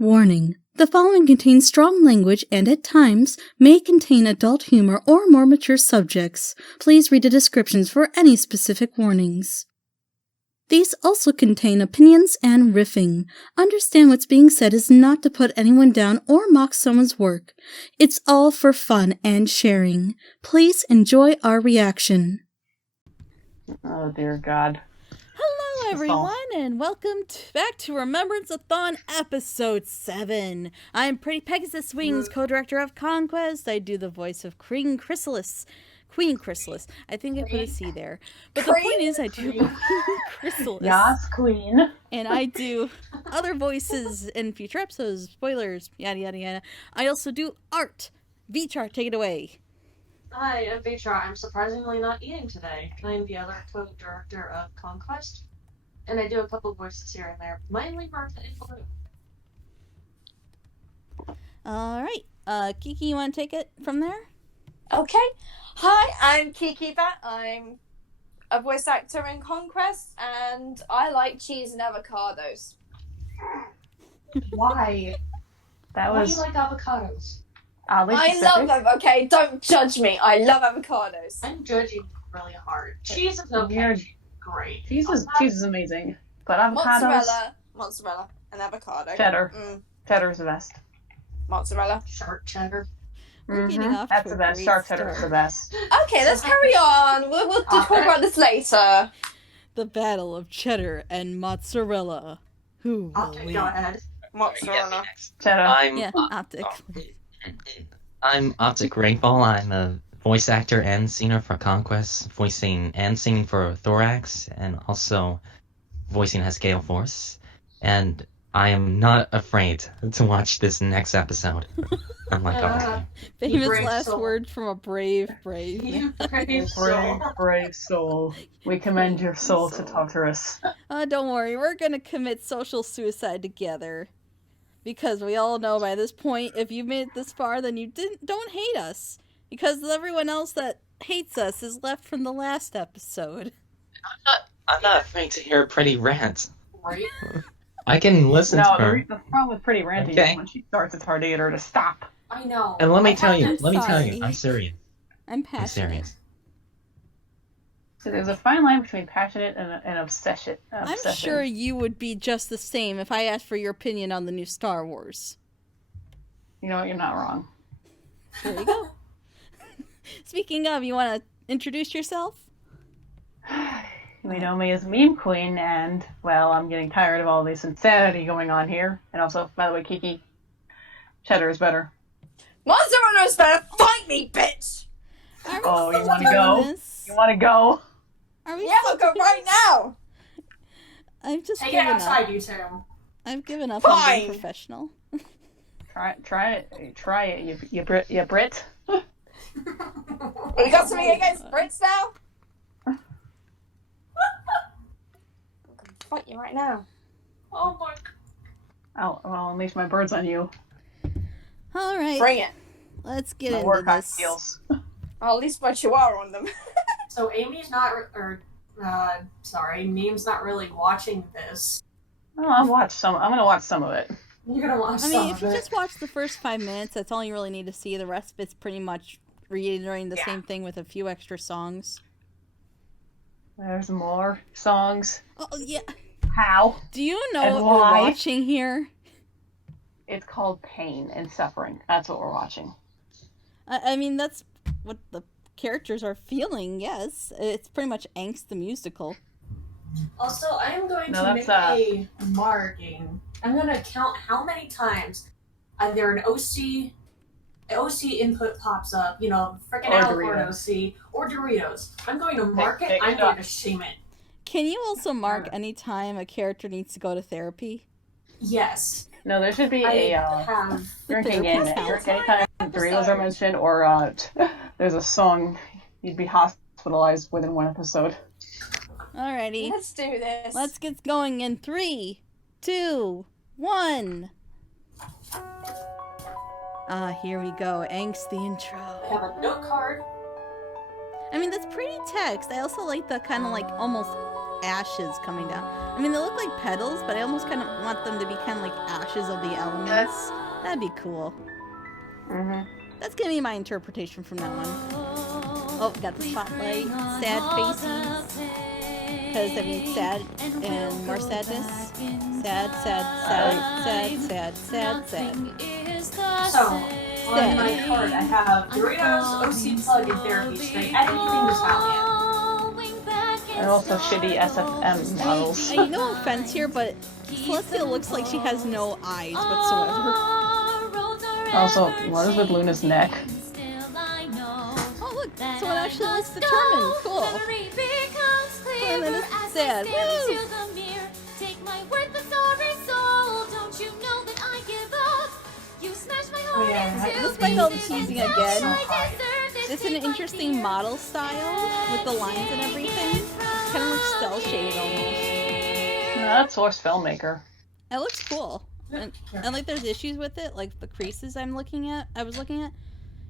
Warning. The following contains strong language and, at times, may contain adult humor or more mature subjects. Please read the descriptions for any specific warnings. These also contain opinions and riffing. Understand what's being said is not to put anyone down or mock someone's work. It's all for fun and sharing. Please enjoy our reaction. Oh dear God. Hello everyone, and welcome back to Remembranceathon Episode 7. I'm Pretty Pegasus Wings, co-director of Conquest. I do the voice of Queen Chrysalis. I think I put a C there. But the point is, I do Queen Chrysalis. Yes, Queen. And I do other voices in future episodes, spoilers, yada yada yada. I also do art. Vichar, take it away. Hi, I'm Vichar. I'm surprisingly not eating today. I'm the other co-director of Conquest, and I do a couple voices here and there, mainly Martha and Blue. Alright, Kiki, you want to take it from there? Okay. Hi, I'm Kiki Bat. I'm a voice actor in Conquest, and I like cheese and avocados. Why? That Why was do you like avocados? I love them, okay? Don't judge me. I love avocados. I'm judging really hard. Cheese is okay. Weird. Great. Cheese is amazing, but avocados. Mozzarella, and avocado. Cheddar. Cheddar's the best. Mozzarella. Sharp cheddar. That's the best. Sharp cheddar's the best. Okay, let's carry on. We'll talk about this later. The battle of cheddar and mozzarella. Who will win? Go ahead. Mozzarella. Cheddar. Optic. I'm Optic Rainfall. I'm a voice actor and singer for Conquest, voicing and singing for Thorax, and also voicing as Gale Force. And I am not afraid to watch this next episode. I'm like, okay. Famous brave last soul. word from a brave. You brave soul. Brave soul. We commend your soul to Tartarus. Don't worry, we're gonna commit social suicide together. Because we all know by this point, if you made it this far, then you don't hate us. Because everyone else that hates us is left from the last episode. I'm not afraid to hear a pretty rant. Right? I can listen to her. No, the problem with Pretty Ranty is when she starts, it's hard to get her to stop. I know. And let me tell you, sorry. I'm serious. I'm passionate. I'm serious. So there's a fine line between passionate and obsession. I'm sure you would be just the same if I asked for your opinion on the new Star Wars. You know what? You're not wrong. There you go. Speaking of, you want to introduce yourself? You know me as Meme Queen, and, well, I'm getting tired of all this insanity going on here. And also, by the way, Kiki, cheddar is better. Mozzarella's better. Fight me, bitch! Oh, you want to go? You want to go? Yeah, we'll go right now! I've just Take it given outside, up. you two. I've given up on being Fine. professional. Try it, you Brit. We got something against Brits now? I'm gonna fight you right now. Oh my god. I'll unleash my birds on you. Alright, Bring it. let's get My into war cock this. skills. I'll at least my chihuahua on them. So Amy's not, Meme's not really watching this. Oh, I'm gonna watch some of it. You're gonna watch I some mean, of if you it. just watch the first 5 minutes, that's all you really need to see. The rest of it's pretty much reiterating the same thing with a few extra songs. There's more songs. Oh, yeah. How? Do you know And what why? we're watching here? It's called Pain and Suffering. That's what we're watching. I mean, that's what the characters are feeling, yes. It's pretty much Angst the musical. Also, I am going No, to make that's, a marking. I'm going to count how many times either an OC input pops up, freaking Or Alicorn Doritos. OC, or Doritos. I'm going to mark it, Take I'm it going up. to shame it. Can you also mark any time a character needs to go to therapy? Yes. No, there should be I a have. drinking game. Therapist Anytime Doritos are mentioned, or there's a song, you'd be hospitalized within one episode. Alrighty. Let's do this. Let's get going in 3, 2, 1. Here we go. Angst the I intro. have a note card. I mean, that's pretty text. I also like the kind of like almost ashes coming down. I mean, they look like petals, but I almost kind of want them to be kind of like ashes of the elements. That'd be cool. That's gonna be my interpretation from that one. Oh, got the spotlight. Sad faces. Because, I mean, sad and more sadness. Sad, sad, sad, sad, sad, sad. So, on my card, I have Doritos, OC Plug, and Therapy Straight. I didn't bring this out yet. And also shitty SFM models. No offense here, but Celestia looks like she has no eyes whatsoever. Also, what is with Luna's neck? Oh look, someone actually looks determined. Cool. And then it's sad. Woo! Oh yeah, Despite all the teasing again, it's an interesting model style with the lines and everything. Kind of looks cel shaded almost. No, that's Source Filmmaker. It looks cool. And like there's issues with it, like the creases I was looking at,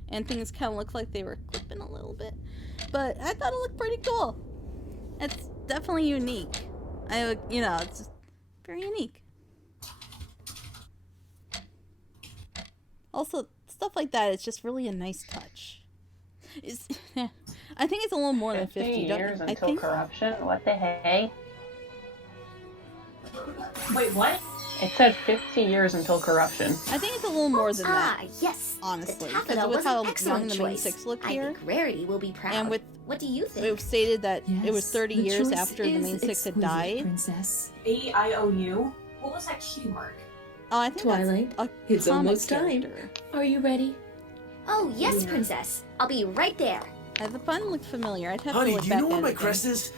and things kind of look like they were clipping a little bit. But I thought it looked pretty cool. It's definitely unique. It's very unique. Also, stuff like that is just really a nice touch. I think it's a little more than 50 years I until think. corruption? What the hey? Wait, what? It said 50 years until corruption. I think it's a little more than that. Yes. Honestly, The because Taffeta with was how an young excellent the main choice. six look I here, think Rarity will be proud. and with What do you think? it was stated that it was 30 the years choice after the is main six had exquisite, died. Princess. AIOU? What was that Q mark? Oh, I think Twilight, that's a it's comic almost time. character. Are you ready? Oh, yes, Yeah. Princess. I'll be right there. The pun looked familiar. I'd have Honey, to look do you back know where at my it crest is?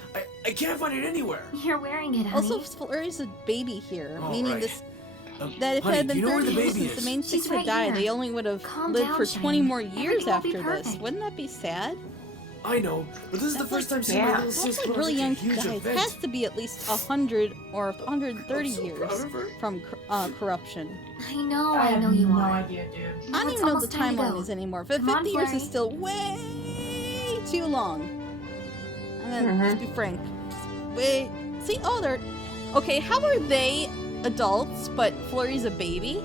I can't find it anywhere. You're wearing it, honey. Also, Flurry's a baby here, All meaning right. this that if honey, it had do been you know where 30 the years baby since the is? main She's six had right died, here. they only would have Calm lived down, for 20 Shane. more years Everything will after be this. perfect. Wouldn't that be sad? I know, but this is the That's first time like- seeing my yeah. little That's sister like really on young such a huge guys. It event. has to be at least 100 or 130 I'm so years proud of her. from corruption. I know I have you no are. idea, dude. I don't it's even know what almost the time to timeline go. is anymore. But Come on, 50 years is Flurry. still way too long. I'm gonna just be frank. Wait, see, oh, they're okay. How are they adults, but Flurry's a baby?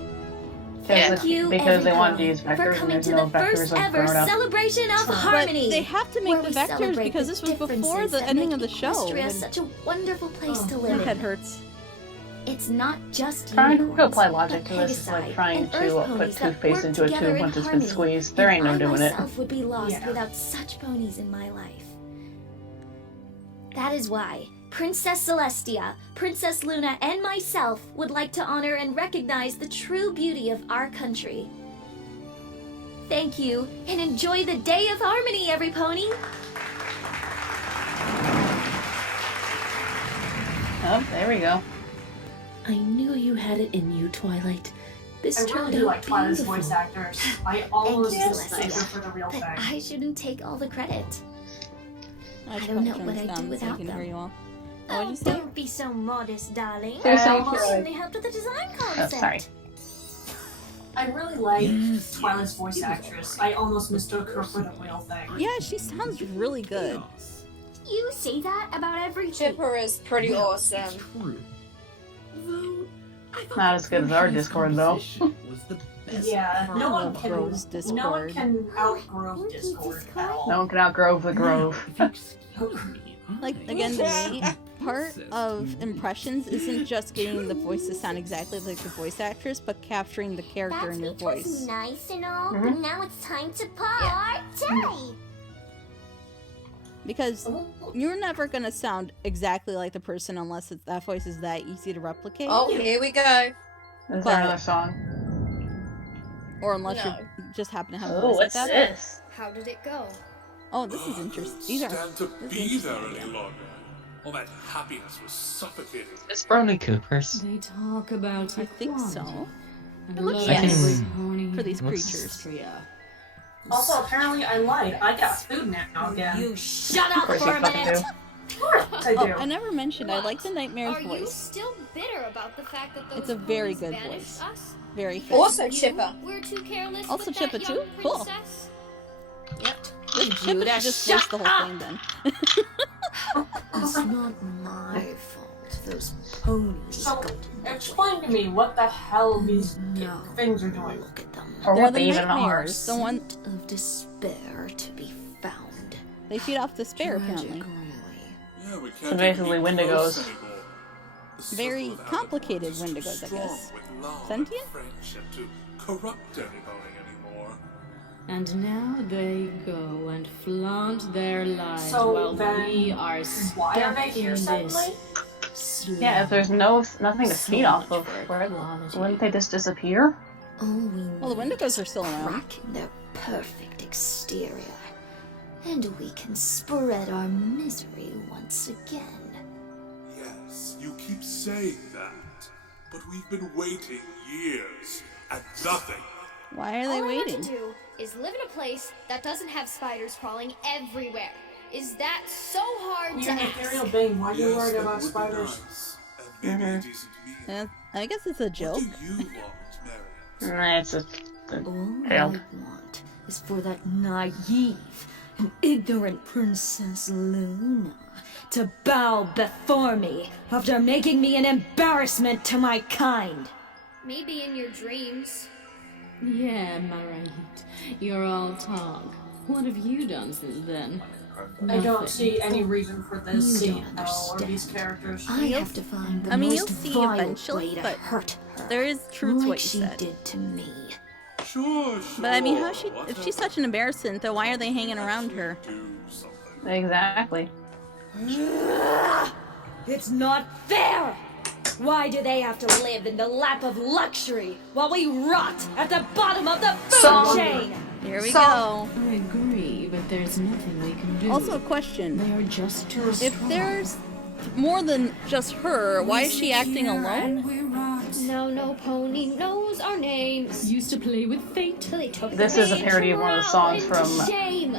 Thank you, Because they want to everyone, use for vectors and coming there's to no the vectors first of ever grown up. celebration of But harmony. they have to where make we the vectors celebrate because the this was before differences the that ending make of the show. Equestria when such a wonderful place to my live head in. hurts. It's not just Trying to unicorns, apply logic but to this is like Pegasus trying and to earth put ponies that toothpaste work into a together tube in once it's been harmony. squeezed. There ain't no And doing I it. myself would be lost Yeah. without such ponies in my life. That is why Princess Celestia, Princess Luna, and myself would like to honor and recognize the true beauty of our country. Thank you, and enjoy the Day of Harmony, every pony! Oh, there we go. I knew you had it in you, Twilight. This I really turned do out like Twilight's beautiful. voice actors. I almost you, mistake her Celestia. for the real But thing. I shouldn't take all the credit. I don't know what I'd do without I can them. hear you all. What did you say? Don't be so modest, darling. Seriously, I you're almost like- only helped with the design Oh, concept. sorry. I really like Yes, Twilight's voice actress. I almost mistook her for the real thing. Yeah, she sounds really good. You say that about everything. Chipper is pretty awesome. Not as good as our Discord, though. Yeah, no one Grove's can. No one Discord. can outgrow Discord at all. No one can outgrow the grove. Like, again, to me, part of impressions isn't just getting the voice to sound exactly like the voice actress, but capturing the character in your voice. nice and all, Mhm. but now it's time to party. Because you're never gonna sound exactly like the person unless that voice is that easy to replicate. Oh, here we go. Is But- there another song? Or unless No. you just happen to have a Oh, voice like what's that. this? How did it go? Oh, this is interesting. These are. Stand to this is be interesting there idea. any longer. All that happiness was suffocating. It's Brony Coopers. They talk about I think so. It looks yes. For these Looks- creatures. Also, apparently I lied. I got food now again. You shut Of up course for you a fucking minute. do. I do. Oh, I never mentioned I like the Nightmare's Are you voice. still bitter about the fact that those It's a very ponies good banished voice. us? Very fit. Also Chipper. We're too careless Also with Chipper that too? young Cool. princess? Yep. Chip should just voice the whole thing then. It's not my fault those ponies So, got in the explain to me what the hell these No. things are doing. Look at them. Or They're what the they even are. nightmares. The one Of despair to be found. they feed off despair, apparently. Tragic, really. Yeah, we can't So even basically be Wendigos. close anymore. The Very circle of complicated animals is too Wendigos, I strong guess. with love and Sentient? friendship to corrupt anybody anymore. And now they go and flaunt their lives So while then, we are why are they stuck here in suddenly? this Yeah, if there's nothing to feed off of, where, wouldn't they just disappear? All we Well, the need Wendigos is are still a around. crack in their perfect exterior. And we can spread our misery once again. Yes, you keep saying that, but we've been waiting years and nothing. Why are All they I want waiting? to do is live in a place that doesn't have spiders crawling everywhere. Is that so hard to You're an ask? ethereal being. Why are you Yes, worried that about would be spiders? nice, and maybe a decent meal. Yeah, I guess it's a What joke. do you want, Marion? Nah, it's a All I joke. want is for that naive and ignorant Princess Luna to bow before me after making me an embarrassment to my kind. Maybe in your dreams. Yeah, Marait, you're all talk. What have you done since then? I don't Nothing. see any reason for this You scene don't at all, or understand. these characters. I have to find the I mean, most you'll see vile eventually, way to but hurt her, There is truth to like what you she said. did to me. Sure. But I mean, how she What if else? she's such an embarrassment, then why are they hanging around her? Do something. Exactly. It's not fair! Why do they have to live in the lap of luxury while we rot at the bottom of the food chain? Here we go. I agree, but there's nothing we can do. Also, a question: they are just too if strong. there's more than just her, why is she acting alone? No, no pony knows our names. Used to play with fate. So they took This the is a rage parody of one of the songs into from shame.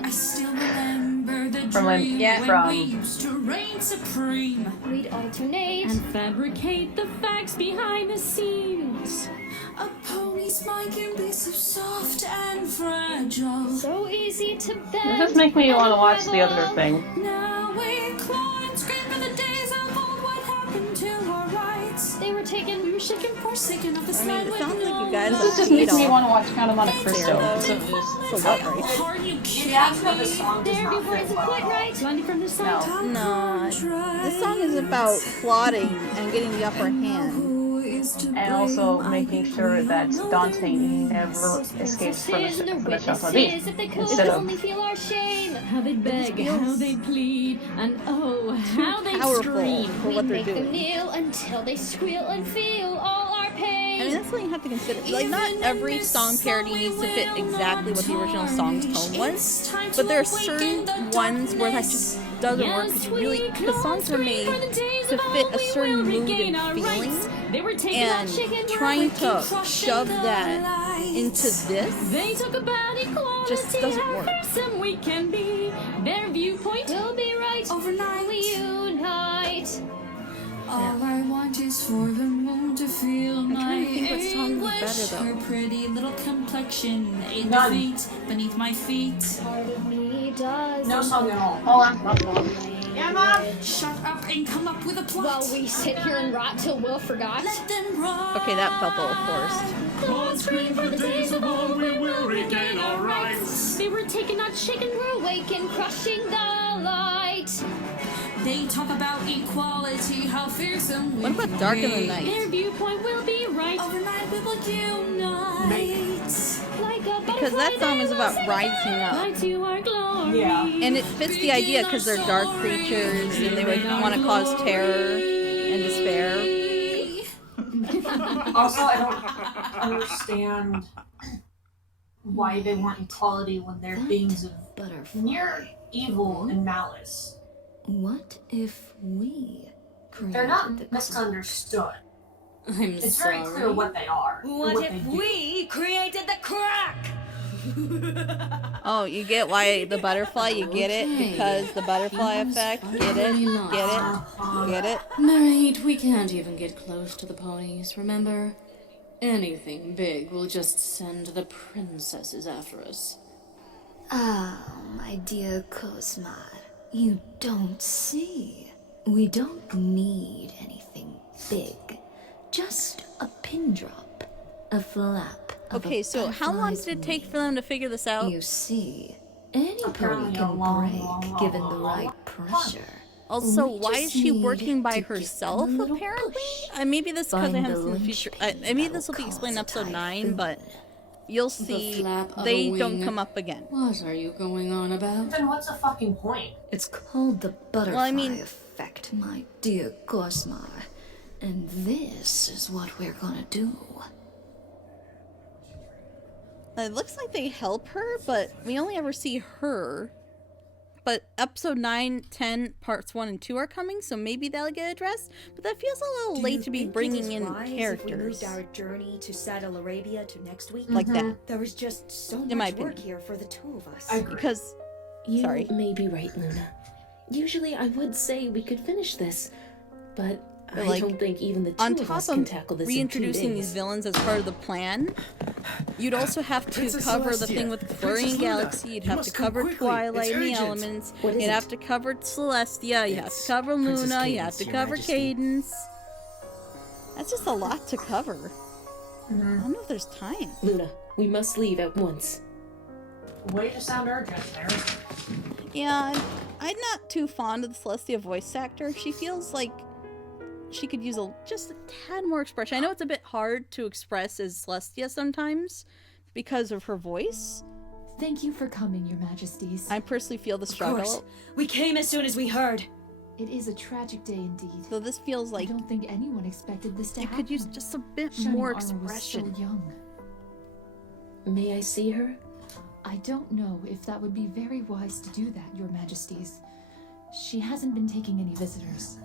We'd alternate. And fabricate the facts behind the scenes. A pony's mind can be so soft and fragile. So easy to Does bend. this make me want to watch the unravel. other thing? Now we claw and scream for the days of old. What happened to our rights? They were taken. We were shaken, forsaken of the I slide mean, it with sounds like no you guys This are just feed makes me off. want to watch Count of Monte Cristo. though. So just For what, right? Are you The kidding accent of the me? song does There not before fit isn't well. quite right. Blondie from the side. No, this song is about plotting and getting the upper hand. Who is to and also blame? making sure that Dante never escapes from the Shelter Beast. Witnesses, if they could Instead of only feel our shame. How they beg, feels how they plead, and oh, how they Powerful scream. for what they're Make them doing. kneel until they squeal and feel all our pain. I mean, that's something you have to consider. Like, not every song parody needs to fit exactly what the original song's tone was, but there are certain ones where that just doesn't work because songs are made to fit a certain mood and feeling, and trying to shove that into this They talk about equality, just doesn't how work. fearsome we can be. Their viewpoint We'll be right Overnight. we unite. All I want is for the moon to feel my trying to think what song would be better, anguish. though. Her pretty little complexion aid the None. feet beneath my feet. Part of me does. No song at all. Hold on. Yeah, Mom. Shut up and come up with a plot. While we sit here and rot till Will forgot. Let them run. Okay, that felt a little forced. Go on, scream for the days of old, we will regain our rights. They were taken, not shaken. We're awakened, crushing the light. They talk about equality, how fearsome we What about can Dark in the be. Night? Their viewpoint will be right. Overnight we will unite. Like a Because that butterfly, song they is will about sing rising up. Light to our glory. Yeah. And it fits the idea because they're dark creatures and they would want to cause terror and despair. Also, I don't understand why they want equality when they're beings of Butterfly. near evil and malice. What if we created They're not the misunderstood. I'm It's sorry. very clear what they are. and What what if they do. we created the crack? Oh, you get why the butterfly? You get it? Because the butterfly effect? Get it? Get it? Get it? Marait, we can't even get close to the ponies, remember? Anything big will just send the princesses after us. Ah, my dear Cosmar. You don't see. We don't need anything big. Just a pin drop. A flap. Okay, so how long did it take for them to figure this out? You see, any Apparently pony a can long, break given the right pressure. Also, We why is just she need working by to give herself, them a little apparently? push. Maybe this because I Find haven't the seen the future. linchpin Maybe that this will be will explained in cause a episode 9, typhoon. but you'll see flap of they a don't wing. come up again. What are you going on about? Then what's the fucking point? It's called the butterfly Well, I mean- effect, my dear Gosmar. And this is what we're gonna do. It looks like they help her, but we only ever see her. But episode 9, 10, parts 1 and 2 are coming, so maybe that'll get addressed. But that feels a little late to be bringing in characters. If we moved our journey to Saddle Arabia to next week? Like that. There was just so In my much work opinion. here for the two of us. I agree. Because, You sorry. may be right, Luna. Usually I would say we could finish this, but I like, don't think even the on two of top us can of tackle this reintroducing in 2 these days. villains as part of the plan, you'd also have to Princess cover the Celestia, thing with Princess Florian Luna, Galaxy, you'd you have must to come cover quickly. Twilight It's and the urgent. elements, What is you'd it? have to cover Celestia, you have to cover Princess Luna, you Cadence, have to Your cover Majesty. Cadence. That's just a lot to cover. I don't know if there's time. Luna, we must leave at once. Way to sound urgent there. Yeah, I'm not too fond of the Celestia voice actor. She feels like she could use just a tad more expression. I know it's a bit hard to express as Celestia sometimes because of her voice. Thank you for coming, Your Majesties. I personally feel the Of struggle. course. We came as soon as we heard. It is a tragic day indeed. So this feels I like don't think anyone expected this to it happen. could use just a bit Shining more Armor was expression. so young. May I see her? I don't know if that would be very wise to do that, Your Majesties. She hasn't been taking any visitors.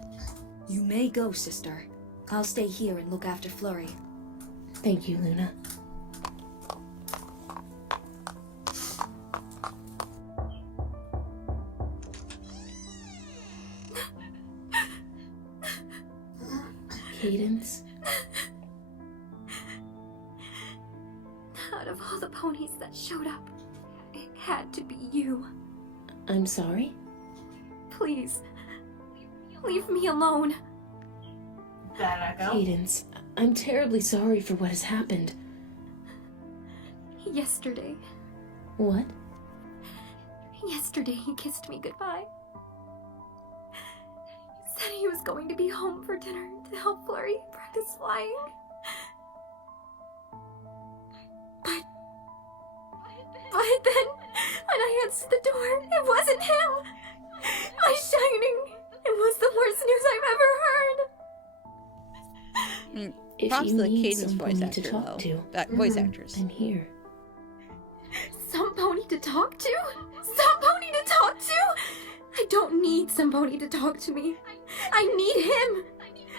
You may go, sister. I'll stay here and look after Flurry. Thank you, Luna. Cadence? Out of all the ponies that showed up, it had to be you. I'm sorry? Please, leave me alone. That echo. Cadence, I'm terribly sorry for what has happened. Yesterday he kissed me goodbye. Said he was going to be home for dinner to help Flurry practice flying. But then, when I answered the door, it wasn't him. My shining. It was the worst news I've ever heard. If Props you to the need Cadence voice someone actor, to talk though. to, Voice actors. I'm here. Some pony to talk to? Some pony to talk to? I don't need some pony to talk to me. I need him.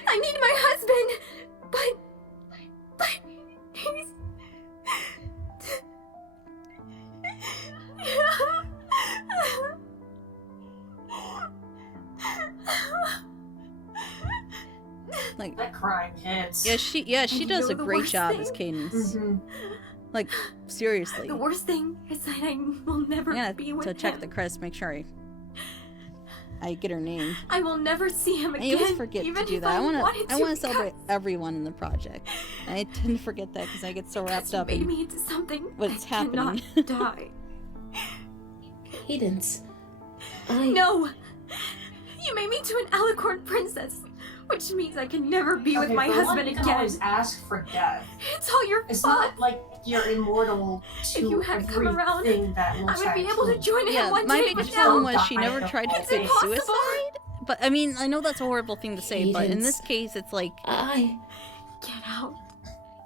I need my husband. But he's... Like, That crime hits. yeah, she And does you a know the great worst job thing? as Cadence. Mhm. Like, seriously. The worst thing is that I will never Yeah, be with to check him. the credits, make sure I get her name. I will never see him I again. always forget to even do if that. I want wanted to celebrate everyone in the project. And I tend to forget that because I get so wrapped up made in me into something what's that happening. cannot die. Cadence, No! You made me to an alicorn princess, which means I can never be with Okay, my for one, husband you can again. always ask for death. It's all your It's fault. not like you're immortal to If you hadn't come around, everything that I looks would be like able to you. join him one my day, biggest but now problem was she never tried to it's commit impossible. suicide. But I mean, I know that's a horrible thing to say, but in this Cadence. case, it's like, Get out.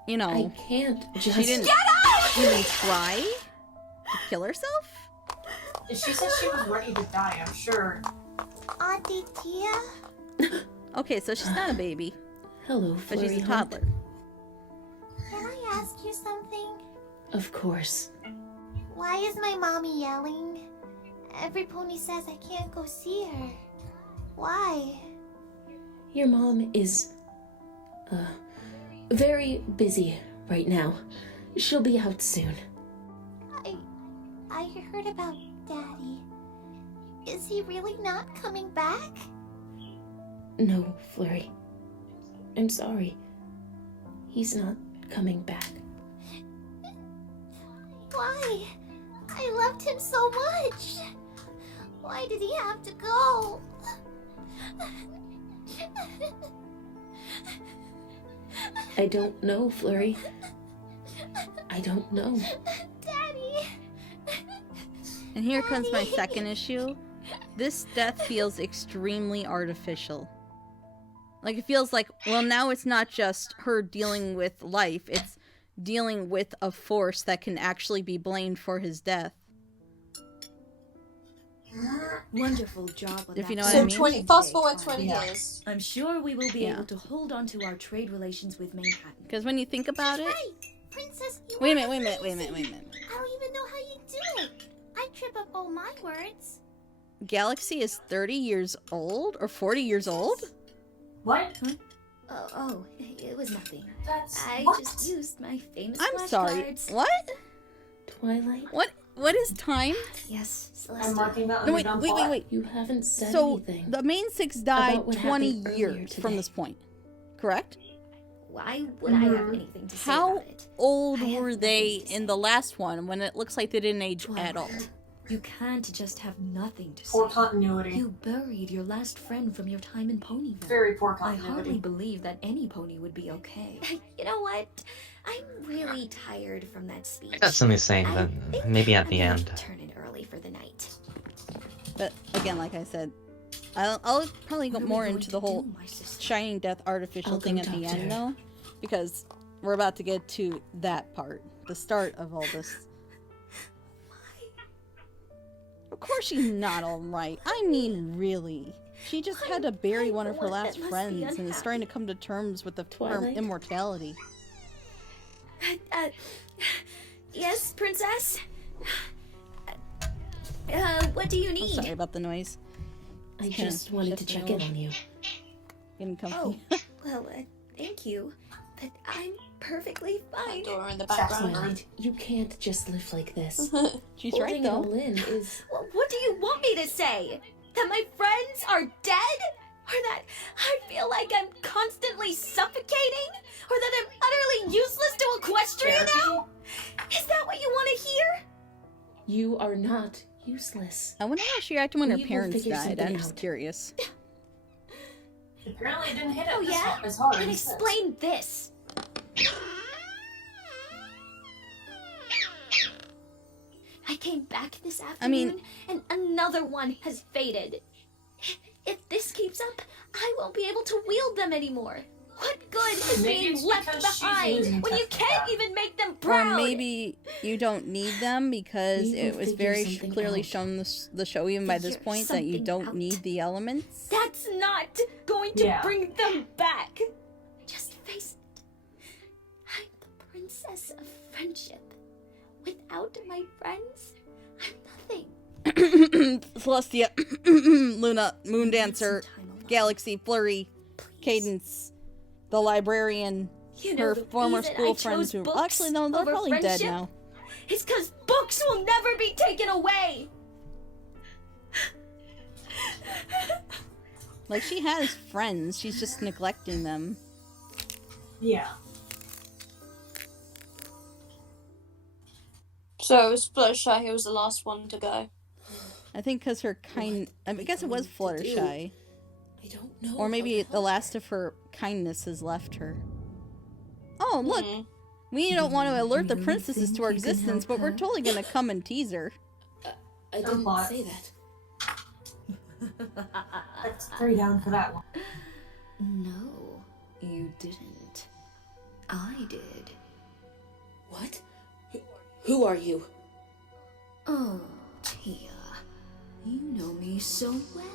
you know, I can't just... she didn't Get out! even try to kill herself. She said she was ready to die, I'm sure. Auntie Tia? Okay, so she's not a baby, Hello, but she's a Flurry Hunt. toddler. Can I ask you something? Of course. Why is my mommy yelling? Every pony says I can't go see her. Why? Your mom is, very busy right now. She'll be out soon. I heard about Daddy. Is he really not coming back? No, Flurry. I'm sorry. He's not coming back. Why? I loved him so much. Why did he have to go? I don't know, Flurry. I don't know. Daddy! And here comes my second issue. This death feels extremely artificial. Like, it feels like, well, now it's not just her dealing with life, it's dealing with a force that can actually be blamed for his death. Wonderful job on If that. you know what I mean. 20, fast forward 20 years. I'm sure we will be Yeah. able to hold on to our trade relations with Manhattan. Because when you think about it... Right. Princess, you Wait a are minute, wait a minute, amazing. wait a minute. I don't even know how you do it. I trip up all my words. Galaxy is 30 years old? Or 40 years old? What? Oh, it was nothing. I just used my famous I'm sorry. flashcards. What? Twilight? What is time? Yes, I'm Celestia. marking that No, under dumb wait. plot. You haven't said So, anything. the main six about died what 20 happened earlier years today. from this point. Correct? Why would I have anything to say How about it? old I have were nothing they to in the last one when it looks like they didn't age at all? Twilight, you can't just have nothing to Poor say. continuity. You buried your last friend from your time in Ponyville. Very poor I hardly continuity. believe that any pony would be okay. You know what? I'm really tired from that speech. I got something to say, but maybe at the I'm end. gonna turn in early for the night. But again, like I said, I'll probably go What are we more going into to the whole do, my sister? Shining Death artificial I'll go thing at talk the to end, her. though, because we're about to get to that part, the start of all this. Of course she's not alright. I mean, really. She just had to bury one of her one that last must be friends and is starting to come to terms with the term Twilight? immortality. Yes, princess? What do you I'm need? sorry about the noise. I It's just kinda wanted to shifting check in over. on you. Getting comfy. Oh, well, thank you. But I'm perfectly fine. Door in the Saxon background. Twilight, you can't just live like this. She's Holding right, it though. all in is... What do you want me to say? That my friends are dead? Or that I feel like I'm constantly suffocating? Or that I'm utterly useless to Equestria now? Is that what you want to hear? You are not useless. I wonder how she reacted when her We will parents figure died. something I'm just out. curious. Apparently it didn't hit it Oh, yeah? as hard. Then as this. explain this. I came back this afternoon, and another one has faded. If this keeps up, I won't be able to wield them anymore. What good is Maybe being it's left because she's behind losing when you touch with can't that. even make them Or proud? maybe you don't need them because We will it was figure very something clearly out. shown the show even by this Figure point that you something don't out. need the elements. That's not going to Yeah. bring them back. Just face it. I'm the princess of friendship. Without my friends, I'm nothing. Celestia, Luna, Moondancer, Galaxy, Flurry, Cadence, the librarian, You know her the former reason school I friends chose who books actually no, they're over probably dead friendship? now. It's because books will never be taken away. Like she has friends, she's just neglecting them. Yeah. So it was Fluttershy who was the last one to go. I think because her I guess it was Fluttershy. I don't know. Or maybe how to the last of her kindness has left her. Oh, look! Mhm. We don't want to alert the really princesses think to our you can existence, help but we're her? totally gonna come and tease her. I Don't didn't lie. say that. That's 3 down for that one. No, you didn't. I did. What? Who are you? Oh, Tia. You know me so well.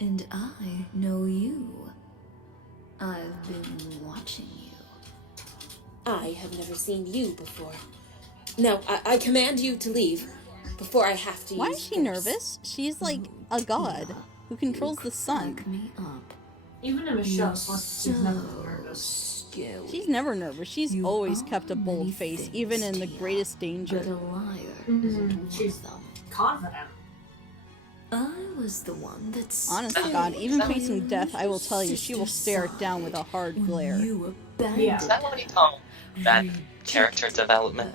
And I know you. I've been watching you. I have never seen you before. Now, I command you to leave before I have to Why use is she force. nervous? She's like a god who controls the sun. Crack me up. Even in a show, she's never nervous. Scary. She's never nervous. She's You always are kept a bold many face, things, even in the Tia, greatest danger. But a liar Mhm. isn't one She's of them. confident. I was the one that's... Honest to God, even facing death, I will tell you, she will stare it down with a hard glare. Yeah. Is that what you call bad character development?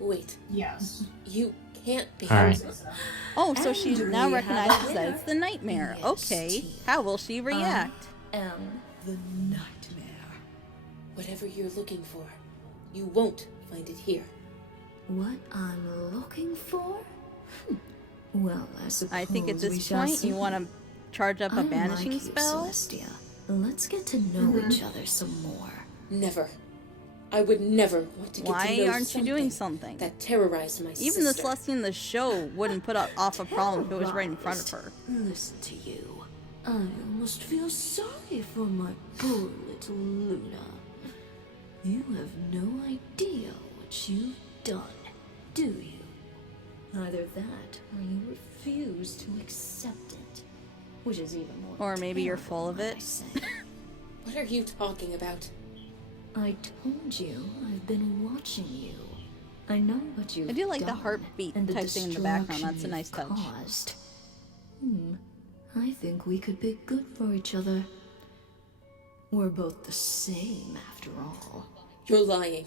Wait. Yes. You can't be. Alright. Oh, so she now recognizes that it's the nightmare. Okay, how will she react? The nightmare. Whatever you're looking for, you won't find it here. What I'm looking for? Well, I suppose I think at we this shall point see. you want to charge up a I banishing like you, spell. Celestia. Let's get to know each other some more. Never. I would never want to get to Why know aren't you doing something? that terrorized my Even the sister. Celestia in the show wouldn't put off a problem if it was right in front of her. Listen to you. I almost feel sorry for my poor little Luna. You have no idea what you've done, do you? Either that, or you refuse to accept it. Which is even more Or maybe you're full of it. What are you talking about? I told you I've been watching you. I know what you've I do like the done heartbeat and the type thing in the background. destruction That's a nice you've touch. caused. I think we could be good for each other. We're both the same, after all. You're lying.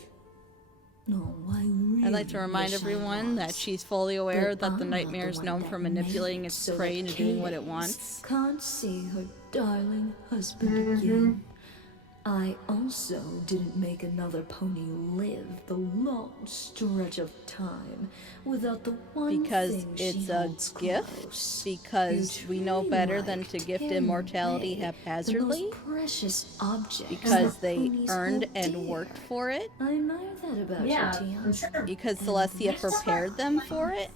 No, I really I'd like to remind wish I everyone that was. she's fully aware But that the I'm not nightmare is one known that for manipulating makes its so prey that into doing what it kids wants. Can't see her darling husband again. I also didn't make another pony live the long stretch of time without the one Because thing it's she a holds gift? close. Because we know truly better than like to gift tearing immortality away the haphazardly? most precious objects Because that they ponies earned hold and dear. worked for it? I admire that about Yeah, you, Tia. I'm sure. Because Celestia prepared them for it?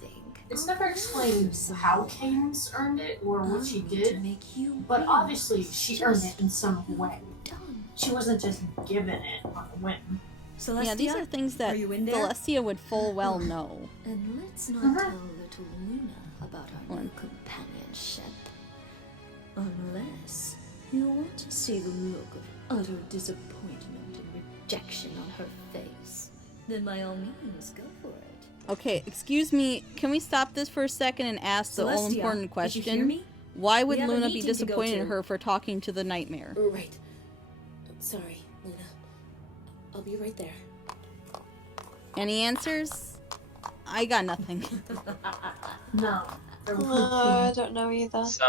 It's never explained how Cadence earned it or what she did, but obviously she earned it in some way. She wasn't just given it on a whim. Celestia, Yeah, these are things that are you in there? Celestia would full well know. And let's not tell little Luna about our new companionship. Unless you want to see the look of utter disappointment and rejection on her face, then by all means go for it. Okay, excuse me, can we stop this for a second and ask the Celestia, all-important did question? you hear me? Why would We have a Luna be meeting to go disappointed in to. her for talking to the nightmare? Right. Sorry, Luna. I'll be right there. Any answers? I got nothing. No. I don't know either. So,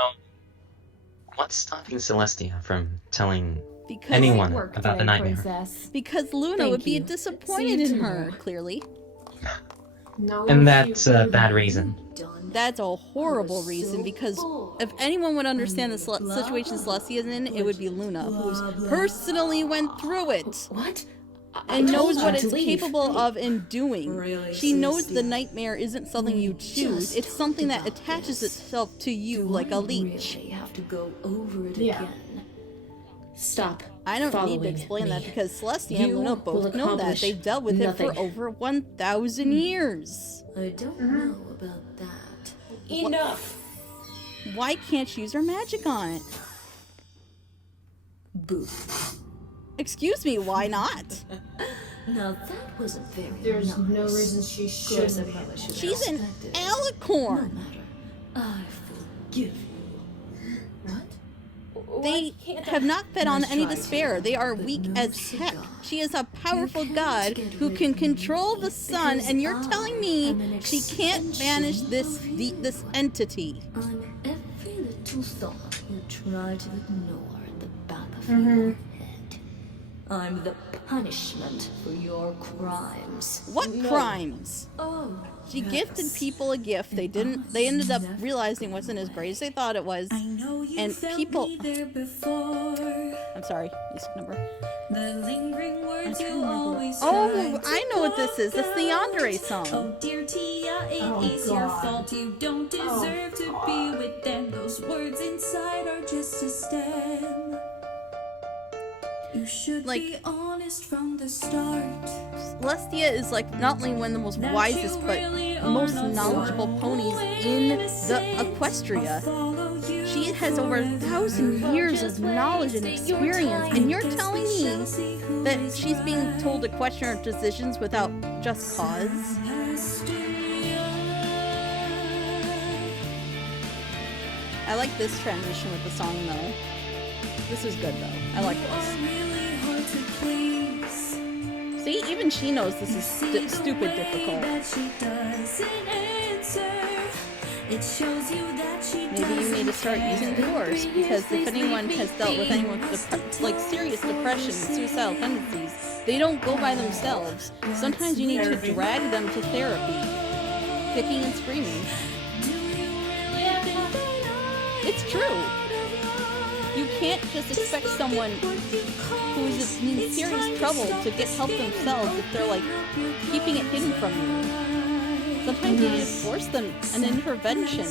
what's stopping Celestia from telling Because anyone about the nightmare? Because Luna Thank would be you. disappointed See you in her, tomorrow. clearly. No, And that's a bad reason. That's a horrible reason, because if anyone would understand the situation Celestia is in, it would be Luna, who's personally went through it. What? And I knows told what you to it's leave. capable of and doing. Really, She knows the Celestia? nightmare isn't something you choose, it's something that attaches itself to you like a leech. Really have to go over it Yeah. again. Stop. I don't need following to explain that me. because Celestia and You Luna will both know that. accomplish They've dealt with it for nothing. over 1,000 years. I don't know about that. Enough. Why can't she use her magic on it? Boo. Excuse me, why not? Now that wasn't very There's nice. no reason she Of course, I shouldn't probably should have She's an expected. alicorn. No matter. I forgive you. What? They have not fed on any despair. They are weak as heck. She is a powerful god who can control the sun, and you're telling me she can't banish this entity. I'm every little thought you try to ignore at the back of your head. I'm the punishment for your crimes. What crimes? Oh, She gifted people a gift. They ended up realizing it wasn't as great as they thought it was. I know you And felt people. me there before. I'm sorry. Music number. The lingering words you always Oh, tried to I know what this is. It's the Yandere song. Oh dear Tia, it Oh, is your God. fault. You don't deserve to be with them. Those words inside are just a stem. You should be honest from the start. Celestia is like not only one of the most wisest, but most knowledgeable ponies in the Equestria. She has over 1,000 years of knowledge and experience, and you're telling me that she's being told to question her decisions without just cause? I like this transition with the song though. This is good though. I like this. See, even she knows this is stupid difficult. Maybe you need to start using divorce, because if anyone has dealt with anyone with like serious depression, suicidal tendencies, they don't go by themselves. Sometimes you need to drag them to therapy, kicking and screaming. It's true. You can't just expect someone who is in serious trouble to get help themselves if they're like keeping it hidden from you. Sometimes you need to force them an intervention.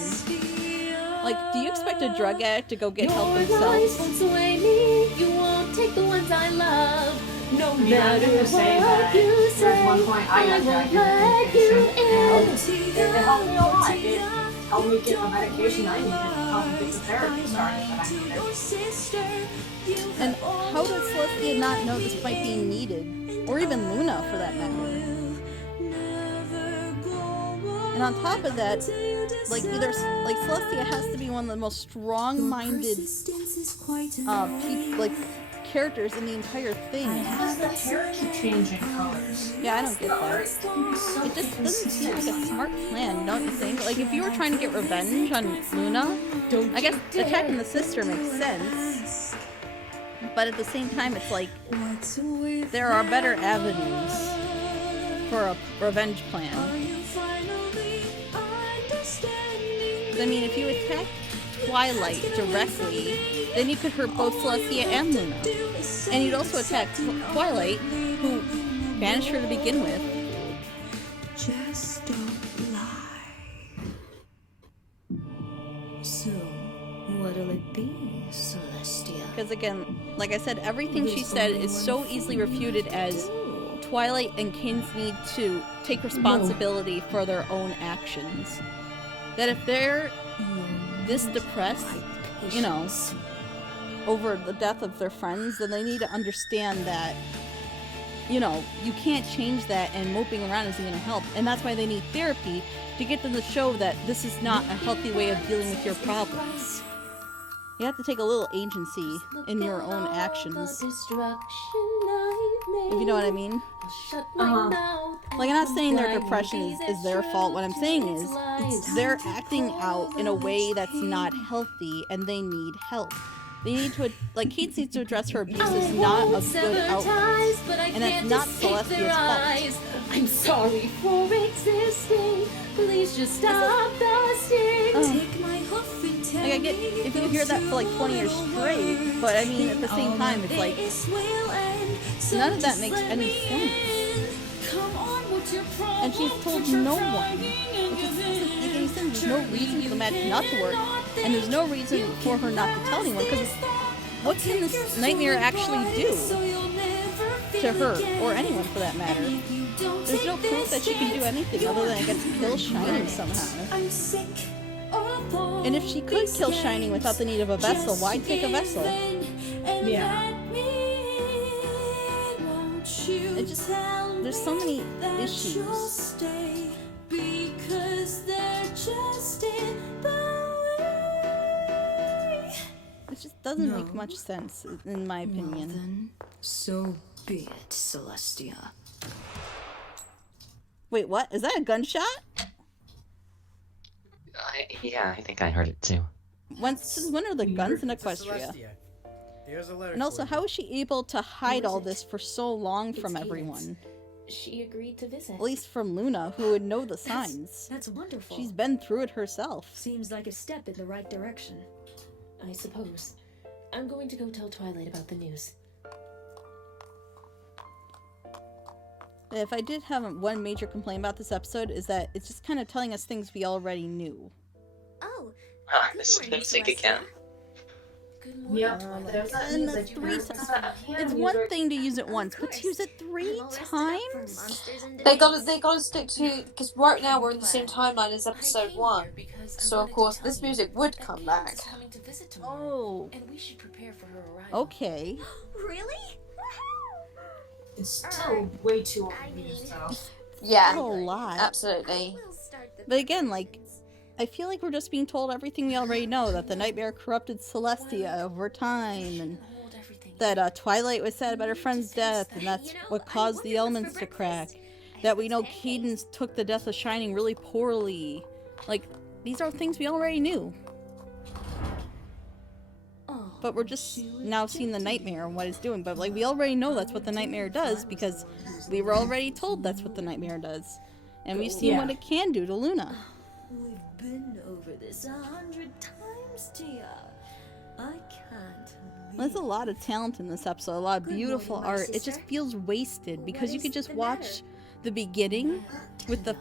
Like, do you expect a drug addict to go get help themselves? You won't take the ones I love. No matter what you say, there's one point I got dragged into medication. It helped me a lot. It helped me get the medication I needed to help me get the therapy started that I needed. And how does Celestia not know this might be needed? Or even Luna, for that matter. And on top of that, like Celestia has to be one of the most strong-minded characters in the entire thing. Because the hair keep changing colors. Yeah, I don't get that. It just doesn't seem like a smart plan, don't you think? Like, if you were trying to get revenge on Luna, I guess attacking the sister makes sense. But at the same time, it's like, there are better avenues for a revenge plan. I mean, if you attack Twilight directly, then you could hurt both Celestia and Luna. And you'd also attack Twilight, who banished her to begin with. Just don't lie. So, what'll it be, Celestia? Because again, like I said, everything she said is so easily refuted as Twilight and Kins need to take responsibility for their own actions. That if they're this depressed, you know, over the death of their friends, then they need to understand that, you know, you can't change that, and moping around isn't going to help. And that's why they need therapy, to get them to show that this is not a healthy way of dealing with your problems. You have to take a little agency in your own actions. If you know what I mean? Like, I'm not saying their depression is their fault. What I'm saying is they're acting out in a way that's not healthy, and they need help. They need to, like, Kate needs to address her abuse is not a good outcome, and that's not Celestia's fault. I'm sorry for existing. Please just stop the sting. Take my hoof and tell like, I get if you hear that for like 20 years straight, but I mean at the same time it's like none of that makes any sense. And she's told no one. It just doesn't make any sense. There's no reason for the magic not to work, and there's no reason for her not to tell anyone, because what can this nightmare actually do to her, or anyone for that matter? There's no proof that she can do anything other than, I guess, kill Shining somehow. And if she could kill Shining without the need of a vessel, why take a vessel? Yeah. It just, there's so many issues. It just doesn't make much sense, in my opinion. Well, then, so be it, Celestia. Wait, what? Is that a gunshot? Yeah, I think I heard it too. When are the guns in Equestria? And also, how is she able to hide all this for so long from everyone? She agreed to visit. At least from Luna, who would know the signs. That's wonderful. She's been through it herself. Seems like a step in the right direction. I suppose. I'm going to go tell Twilight about the news. If I did have one major complaint about this episode, is that it's just kind of telling us things we already knew. Oh, This is music again. Yep. It's one thing to use it once, but to use it 3 times? They gotta stick to, because right now we're in the same timeline as episode 1. So of course this music would come back. Oh. And we should prepare for her arrival. Okay. Really? It's still way too overused, though. Yeah. A lot. Absolutely. But again, like, I feel like we're just being told everything we already know, that the nightmare corrupted Celestia over time, and that Twilight was sad about her friend's death, and that's what caused the elements to crack. That we know Cadence took the death of Shining really poorly. Like, these are things we already knew. But we're just now seeing the nightmare and what it's doing. But, like, we already know that's what the nightmare does because we were already told that's what the nightmare does. And we've seen what it can do to Luna. We've been over this 100 times, Tia. I can't. There's a lot of talent in this episode, a lot of beautiful art. It just feels wasted because you could just watch the beginning with the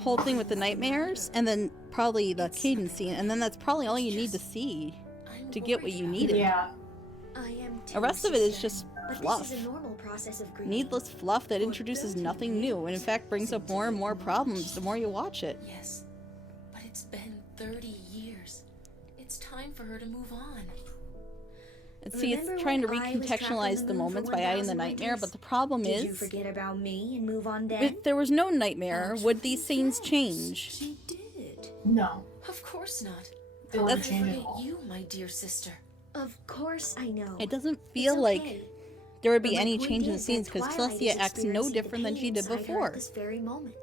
whole thing with the nightmares and then probably the Cadence scene, and then that's probably all you need to see to get what you needed. Yeah. The rest of it is just fluff. Needless fluff that introduces nothing new and in fact brings up more and more problems the more you watch it. Yes, but it's been 30 years. It's time for her to move on. And see, it's trying to recontextualize the moments by adding the nightmare, but the problem is, Did you forget about me and move on then? if there was no nightmare, would these scenes change? She did. No. Of course not. They I wouldn't forget change at all. you, my dear sister. Of course I know. It doesn't feel like there would be any change in the scenes because Celestia acts no different than she did before. This very moment.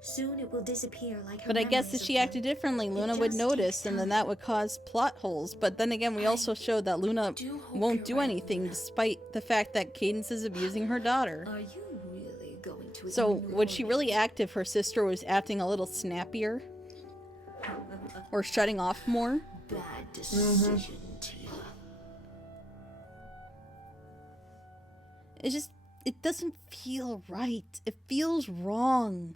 Soon it will disappear like her But I guess if memories she of acted differently, Luna would notice, and then that would cause plot holes. But then again, we also showed that Luna won't do anything despite the fact that Cadence is abusing her daughter. Are you really going to So would she really act if her sister was acting a little snappier? Or shutting off more? Bad decision, Tia. It doesn't feel right. It feels wrong.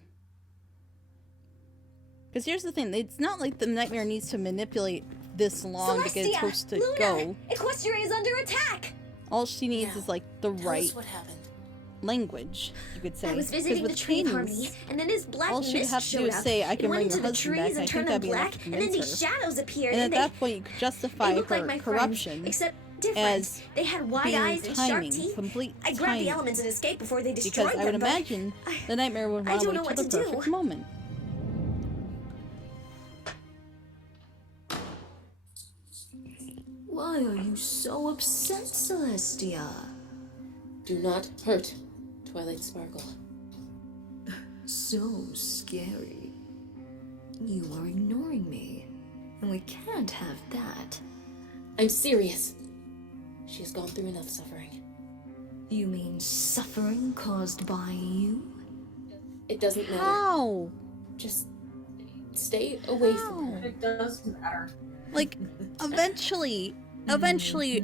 Because here's the thing, it's not like the nightmare needs to manipulate this long to get it supposed to go. Equestria is under attack! All she needs is like the right language, you could say. I was visiting the tree harmony, and then this black all mist she'd have to do showed is up. say, I can It went bring your into the husband back, trees and I and think turned that'd them be enough black, to and then convince these her. shadows appeared, And and at that point, you could justify they looked her like my corruption friends, except different. as They had wide being eyes and sharp timing, teeth. complete I grabbed timing. the elements and escaped before they destroyed Because I would them, but imagine the nightmare would want to don't know wait what till the to do. perfect moment. Why are you so upset, Celestia? Do not hurt Twilight Sparkle. So scary. You are ignoring me, and we can't have that. I'm serious. She has gone through enough suffering. You mean suffering caused by you? It doesn't matter. How? Just stay away from her. It does matter. Like, eventually,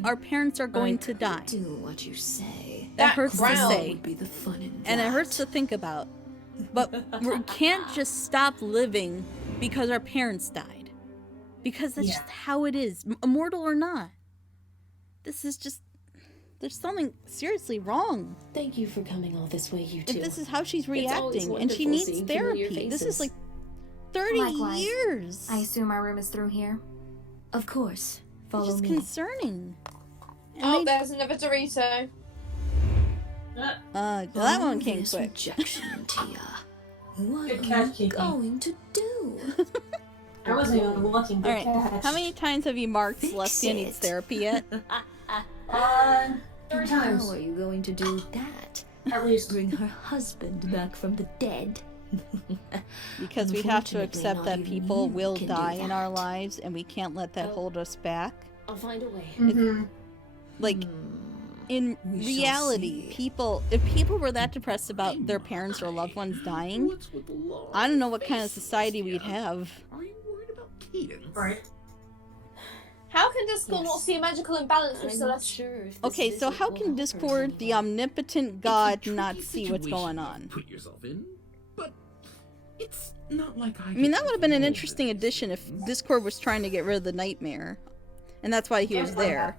our parents are going to die. Do what you say. That hurts to say. Would be the fun in And it that. hurts to think about. But we can't just stop living because our parents died. Because that's just how it is, immortal or not. This is just... There's something seriously wrong. Thank you for coming all this way, you two. If this is how she's It's always reacting, and she wonderful needs seeing familiar therapy. This is faces. like 30 Likewise. years. I assume our room is through here. Of course. Follow It's just me. concerning. Oh, there's another Dorito. That one came This quick. rejection, Tia. What Good are catch, you Kiki. going to do? I wasn't even looking. Good Alright, catch. how many times have you marked Fix Celestia it. needs therapy yet? 3 times. How are you going to do that? At least. Bring her husband back from the dead? Because we have to Unfortunately, accept not that even people you will can do die in our that. lives, and we can't let that hold us back. I'll find a way. Mm-hmm. Like, in We shall reality, see. if people were that depressed about their parents or loved ones dying, I don't know what kind of society we'd have. Are you worried about Cadence? Right. How can Discord not see a magical imbalance with I'm not Celestia? sure if this Okay, so visit how will can help her Discord, the anymore. omnipotent god, not see what's going on? Put yourself in, but it's not like I mean, that would have been an interesting addition if Discord was trying to get rid of the nightmare. And that's why he was there.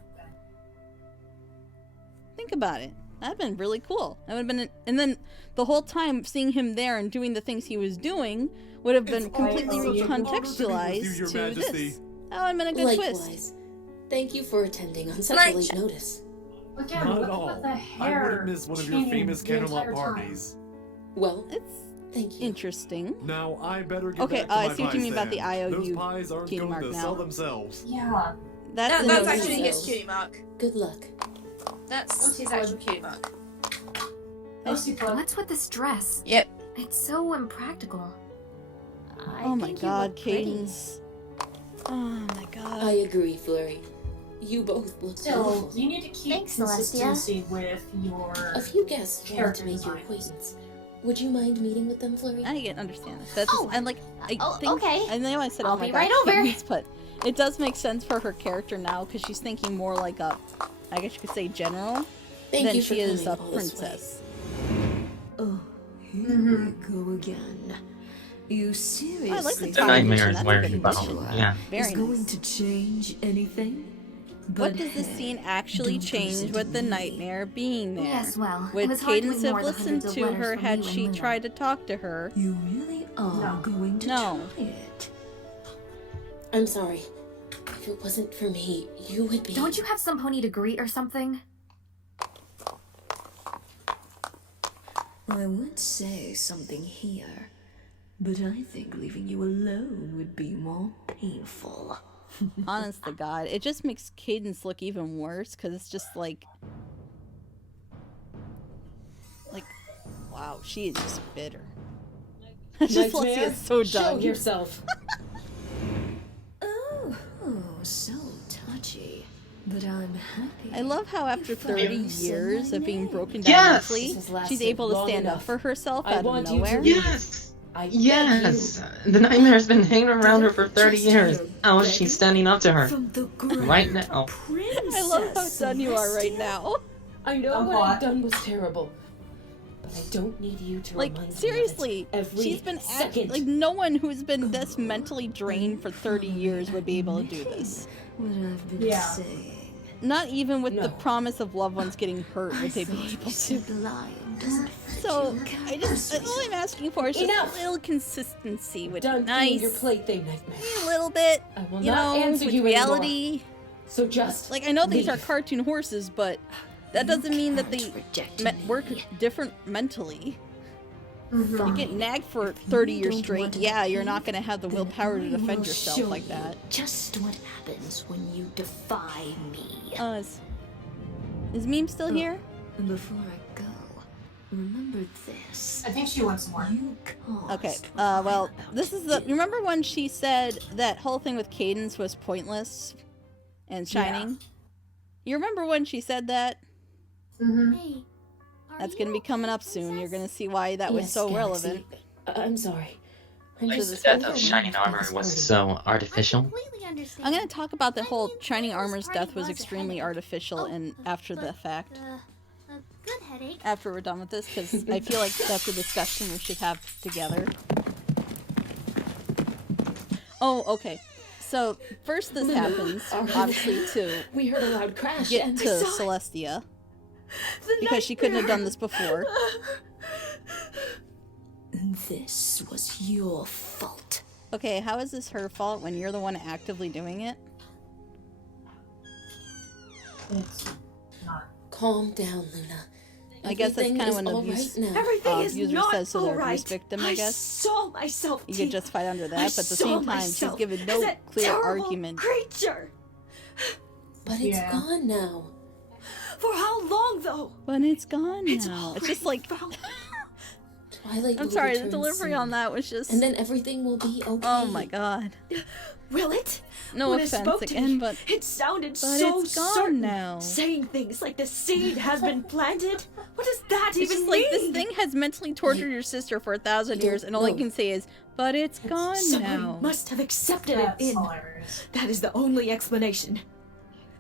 Think about it. That'd been really cool. That would have been, and then the whole time seeing him there and doing the things he was doing would have been completely recontextualized to this. That would have been a good twist. Likewise. Thank you for attending on such a late notice. Again, Not look at all. at the I hair. wouldn't miss one of your changing famous the candlelight entire time. parties. Well, Thank you. Interesting. Now I better get Okay, back to my I see what you mean about the stand. IOU Those pies aren't cutie going mark to now. sell themselves. Yeah. That's, That's the actually his no-see. cutie mark. Good luck. That's his actual cutie mark. What's with this dress? Yep. It's so impractical. Oh my god, Cadence. Oh my god. I agree, Flurry. You both look Still, beautiful. you need to keep Thanks, Celestia. consistency with your A few guests wanted character to make your designs. acquaintance. Would you mind meeting with them, Flurry? I can understand this. That's just, and like, I think, okay. I know I said, I'll oh my be god, right over. Cadence, but it does make sense for her character now because she's thinking more like a, I guess you could say general, Thank than you for she is a coming all this way. princess. Oh, here we go again. You seriously I like the think The nightmare is That's a where good you addition. follow. Yeah. Very is going nice. to change anything? What But does this hey, scene actually don't change listen with to the me. nightmare being there? Yes, well, it Would was hard to Cadence have ignore the listened hundreds of to letters her from had you and she Luna. tried to talk to her? You really are going to No. try it. I'm sorry. If it wasn't for me, you would be... Don't you have some pony to greet or something? I would say something here, but I think leaving you alone would be more painful. Honest to God, it just makes Cadence look even worse because it's just like, wow, she is just bitter. Just Nightmare, is so show dumb. yourself. Oh, so touchy. But I'm happy. I love how after 30 you said years my of being name. broken down Yes! mentally, This has lasted she's able to long stand up enough. for herself I out of want you to nowhere. leave. Yes! I beg Yes! you. The nightmare's been hanging around her for 30 Just years. your How is she begging standing up to her? From the grand Right now. Princess I love how done you are right Celestia. now. I know I'm what hot. I've done was terrible, but I don't need you to Like, remind seriously, me of it every she's been second. like, no one who's been this mentally drained for 30 years would be able to do this. What I've been Yeah. saying. Not even with the No. promise of loved ones getting hurt would they be thought able you to. said lying doesn't fit So, your I just, all I'm asking for is just Enough! a little consistency would Done be being nice. your plaything, Nightmare. A little bit, I will you not know, answer with you reality. anymore. So just Like, I know these are leave. cartoon horses, but that doesn't mean that they can't reject work me. different mentally. Mm-hmm. You get nagged for 30 you years don't straight, want to yeah, you're behave, not gonna have the then willpower to I defend will yourself show like you that. Just what happens when you defy me. Is Meme still here? Before I go, remember this. I think she wants more. You caused Okay, what I'm well, about this to is the. do. Remember when she said that whole thing with Cadence was pointless and Shining? You remember when she said that? Mm-hmm. Hey, That's gonna be coming up soon. You're gonna see why that was Yes, so Galaxy. relevant. I'm sorry. I'm Like, just the death of overwhelmed Shining by Armor this was party. so artificial. completely understand. I'm gonna talk about the whole I mean, Shining Tony's Armor's party death was was a extremely headache. artificial and after the fact. A good headache. After we're done with this, because I feel like that's a discussion we should have together. Oh, okay. So, first this happens, obviously, to We heard a loud crash get and to I saw Celestia, because she couldn't have done this before. This was your fault. Okay, how is this her fault when you're the one actively doing it? It's not. Calm down, Luna. I guess that's Everything kind of is when the all abuse, right now. Everything is user not says to their alright. abuse victim, I guess. saw myself. You could just fight under that, but at the saw same time, she's myself given as no a clear terrible argument. creature. But it's Yeah. gone now. For how long, though? But it's gone It's now. It's already just like, found- Twilight I'm will sorry, the return delivery soon. on that was just, And then everything will be okay. oh my god. Will it? No when I offense spoke to again, you, but it sounded but so it's gone certain. now. Saying things like the seed has been planted. What does that It's even just mean? like, this thing has mentally tortured your sister for 1,000 years, and all I know. can say is, but it's gone Someone now. must have accepted That's it in. hilarious. That is the only explanation.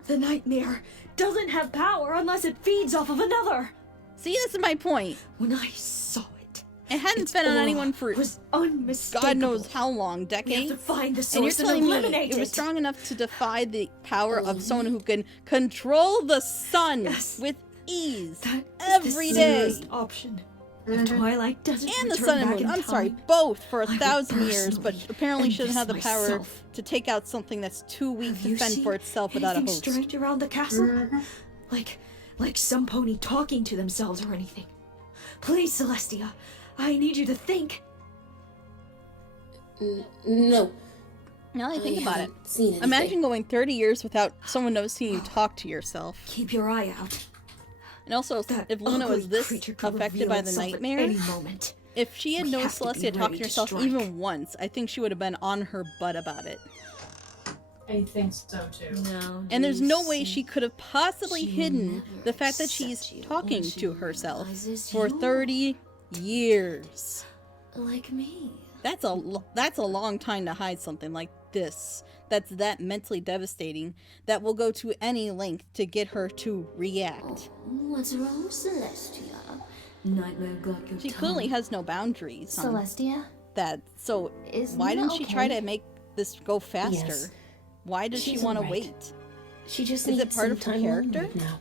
The nightmare doesn't have power unless it feeds off of another. See, this is my point. When I saw it, It hadn't its been on aura anyone for was unmistakable. God knows how long, We have decades. to find the And you're source and telling me eliminate it was it. strong enough to defy the power of someone who can control the sun Yes. with ease That is every the day. safest option. If Twilight doesn't And the return sun and back moon. in I'm sorry, time, both for I will 1,000 years, but personally apparently end shouldn't this have the power myself. to take out something that's too weak Have to you fend seen for itself without a anything host. strange around the castle? Mhm. Like some pony talking to themselves or anything. Please, Celestia, I need you to think. No. Now that I think about it, seen anything. imagine going 30 years without someone noticing you talk to yourself. Keep your eye out. And also, if Luna was this affected by the nightmare, any moment. if she had We noticed have to be Celestia talking ready to to herself strike. even once, I think she would have been on her butt about it. I think so too. No. And there's no way she could have possibly hidden the fact that she's talking to herself for 30 years. Like me. That's a long time to hide something like this. That's that mentally devastating that will go to any length to get her to react. What's wrong, Celestia? Nightmare got your She clearly has no boundaries. Celestia? So Is why Luna didn't she try okay? to make this go faster? Yes. Why does she She's want to alright. wait? She just Is needs it part some of her time alone character? right now.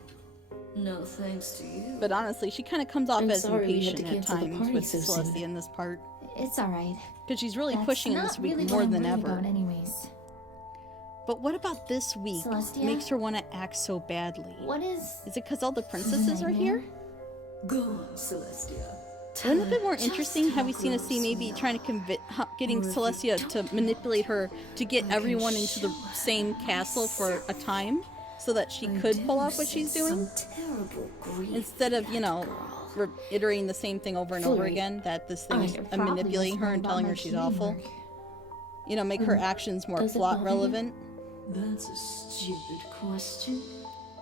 No thanks to you. But honestly, she kind of comes off I'm as sorry we had impatient to at cancel the times party with so soon. Celestia in this part. It's alright. Because she's really That's pushing in not this week really more what I'm than worried ever. about anyways. But what about this week Celestia? makes her want to act so badly? What is... Is it because all the princesses are here? Go on, Celestia. Wouldn't it be more interesting had we seen a scene maybe trying to getting Celestia to manipulate her to get everyone into the same castle for a time so that she could pull off what she's doing? Instead of, you know, reiterating the same thing over and over again, that this thing is manipulating her and telling her she's awful. You know, make her actions more Does it plot bother you? relevant. That's a stupid question.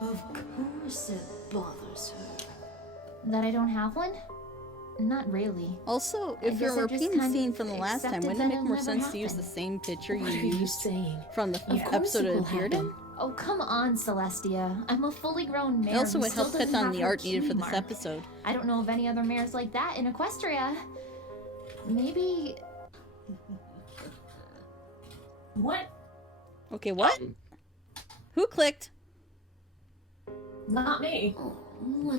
Of course it bothers her. That I don't have one? Not really. Also, I if you're guess I just repeating the kind scene of from the last time, accepted wouldn't it that make it'll more never sense to use the happen. same picture What you are you used saying? from the Of course episode it it will appeared in? happen. Oh, come on, Celestia. I'm a fully grown mare It also who would still help touch doesn't on have the her art needed key for this mark. episode. I don't know of any other mares like that in Equestria. Maybe... What? Okay, what? Who clicked? Not me.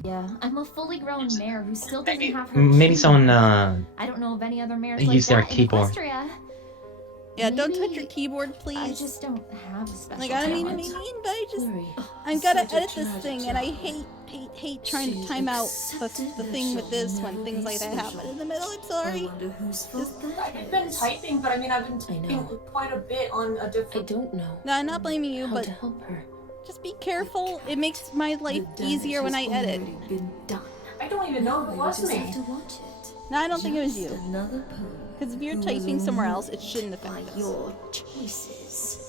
Yeah, I'm a fully grown mare who still doesn't have her Maybe key someone mark. I don't know of any other mares like used their that in keyboard. Equestria. Yeah, don't touch Maybe your keyboard, please. I just don't have a special Like, I don't talent. mean, but I just, Sorry. I've got to Such a edit this tragic thing, and I hate trying to She's time out the accepted thing that with this she'll when never things be like that happen special. in the middle. I'm I sorry. wonder whose fault that I've been is. typing, but I mean, I've been I typing know. quite a bit on a I different. don't know No, I'm not blaming you, how but to help her. just be careful. It makes my life The damage easier when I has edit. already been done. I don't even know Now who you was just me. have to watch it. No, I don't think it was Just you. Another pony Because if you're who typing was somewhere moved else, it shouldn't by affect us. your choices.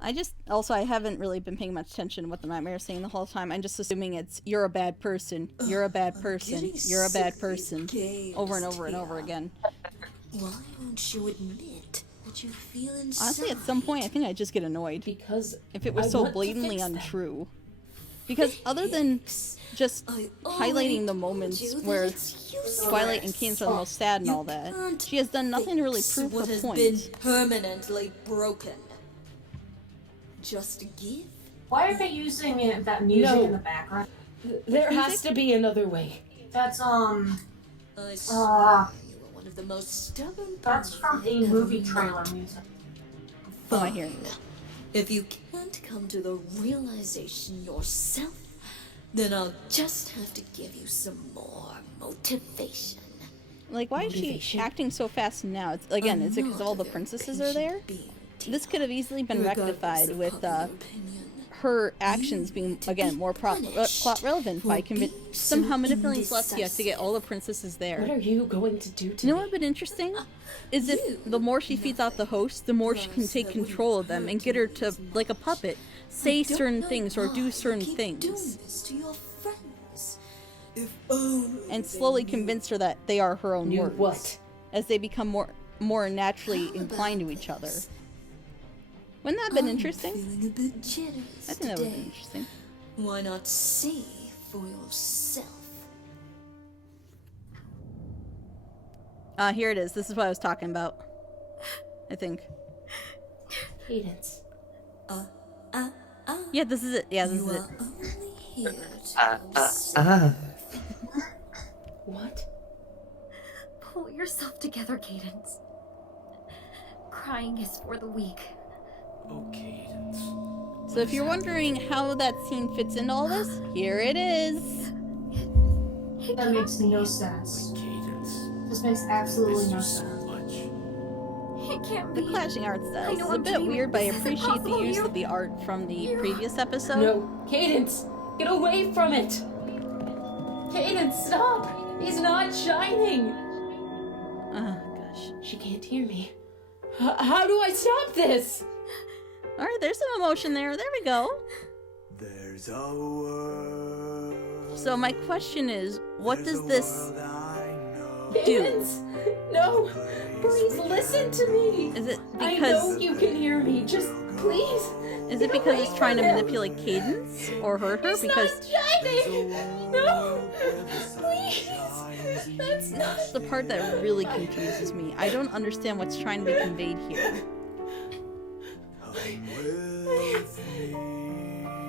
I haven't really been paying much attention to what the nightmare is saying the whole time. I'm just assuming it's, you're a bad person, you're a bad person, getting you're a bad sick of person, games, over and over and over Tia. again. Why won't you admit what you feel inside? Honestly, at some point, I think I'd just get annoyed. Because If it was I so want to blatantly fix them. untrue. Because other than just highlighting the moments where Twilight and Kings are the most sad and all that, she has done nothing to really prove what her has point. been permanently broken. Just give. Why are they using that music No. in the background? There has to be another way. That's I swear you were one of the most stubborn. that's from a ponies movie ever trailer met. music. Oh, I hear you. If you can't come to the realization yourself, then I'll just have to give you some more motivation. Like, why is she acting so fast now? It's, again, is it because all the princesses are there? This could have easily been rectified with her actions being, again, more plot relevant by somehow manipulating Celestia to get all the princesses there. What are you going to do to You know me? what would have been interesting? Is if the more she feeds off the host, the more she can take control of them and get her to, like a puppet, say certain things or do certain things. And slowly convince her that they are her own You words. what? As they become more naturally inclined to each other. Wouldn't that have been interesting? Feeling a bit jealous I think that would have been today. interesting. Why not see for yourself? Here it is. This is what I was talking about. I think. Cadence. Yeah, this is it. Yeah, this is it. Only here to observe. What? Pull yourself together, Cadence. Crying is for the weak. Oh, Cadence. So if you're wondering how that scene fits into all this, here it is. That makes no sense. This makes absolutely no sense. It can't The be. clashing art styles know is a I'm bit dreaming. weird, but I This isn't appreciate the possible. use of the art from the previous episode. No, Cadence! Get away from it! Cadence, stop! He's not shining! Oh, gosh. She can't hear me. How do I stop this? Alright, there's some emotion there. There we go. There's a world. So my question is, what does this do? Cadence! No! Please listen to me! Is it I because... know you can hear me, just please! Is it because it's trying to manipulate Cadence? Or hurt her? It's Because... not shining! No! Please! That's not... That's the part that really confuses me. I don't understand what's trying to be conveyed here.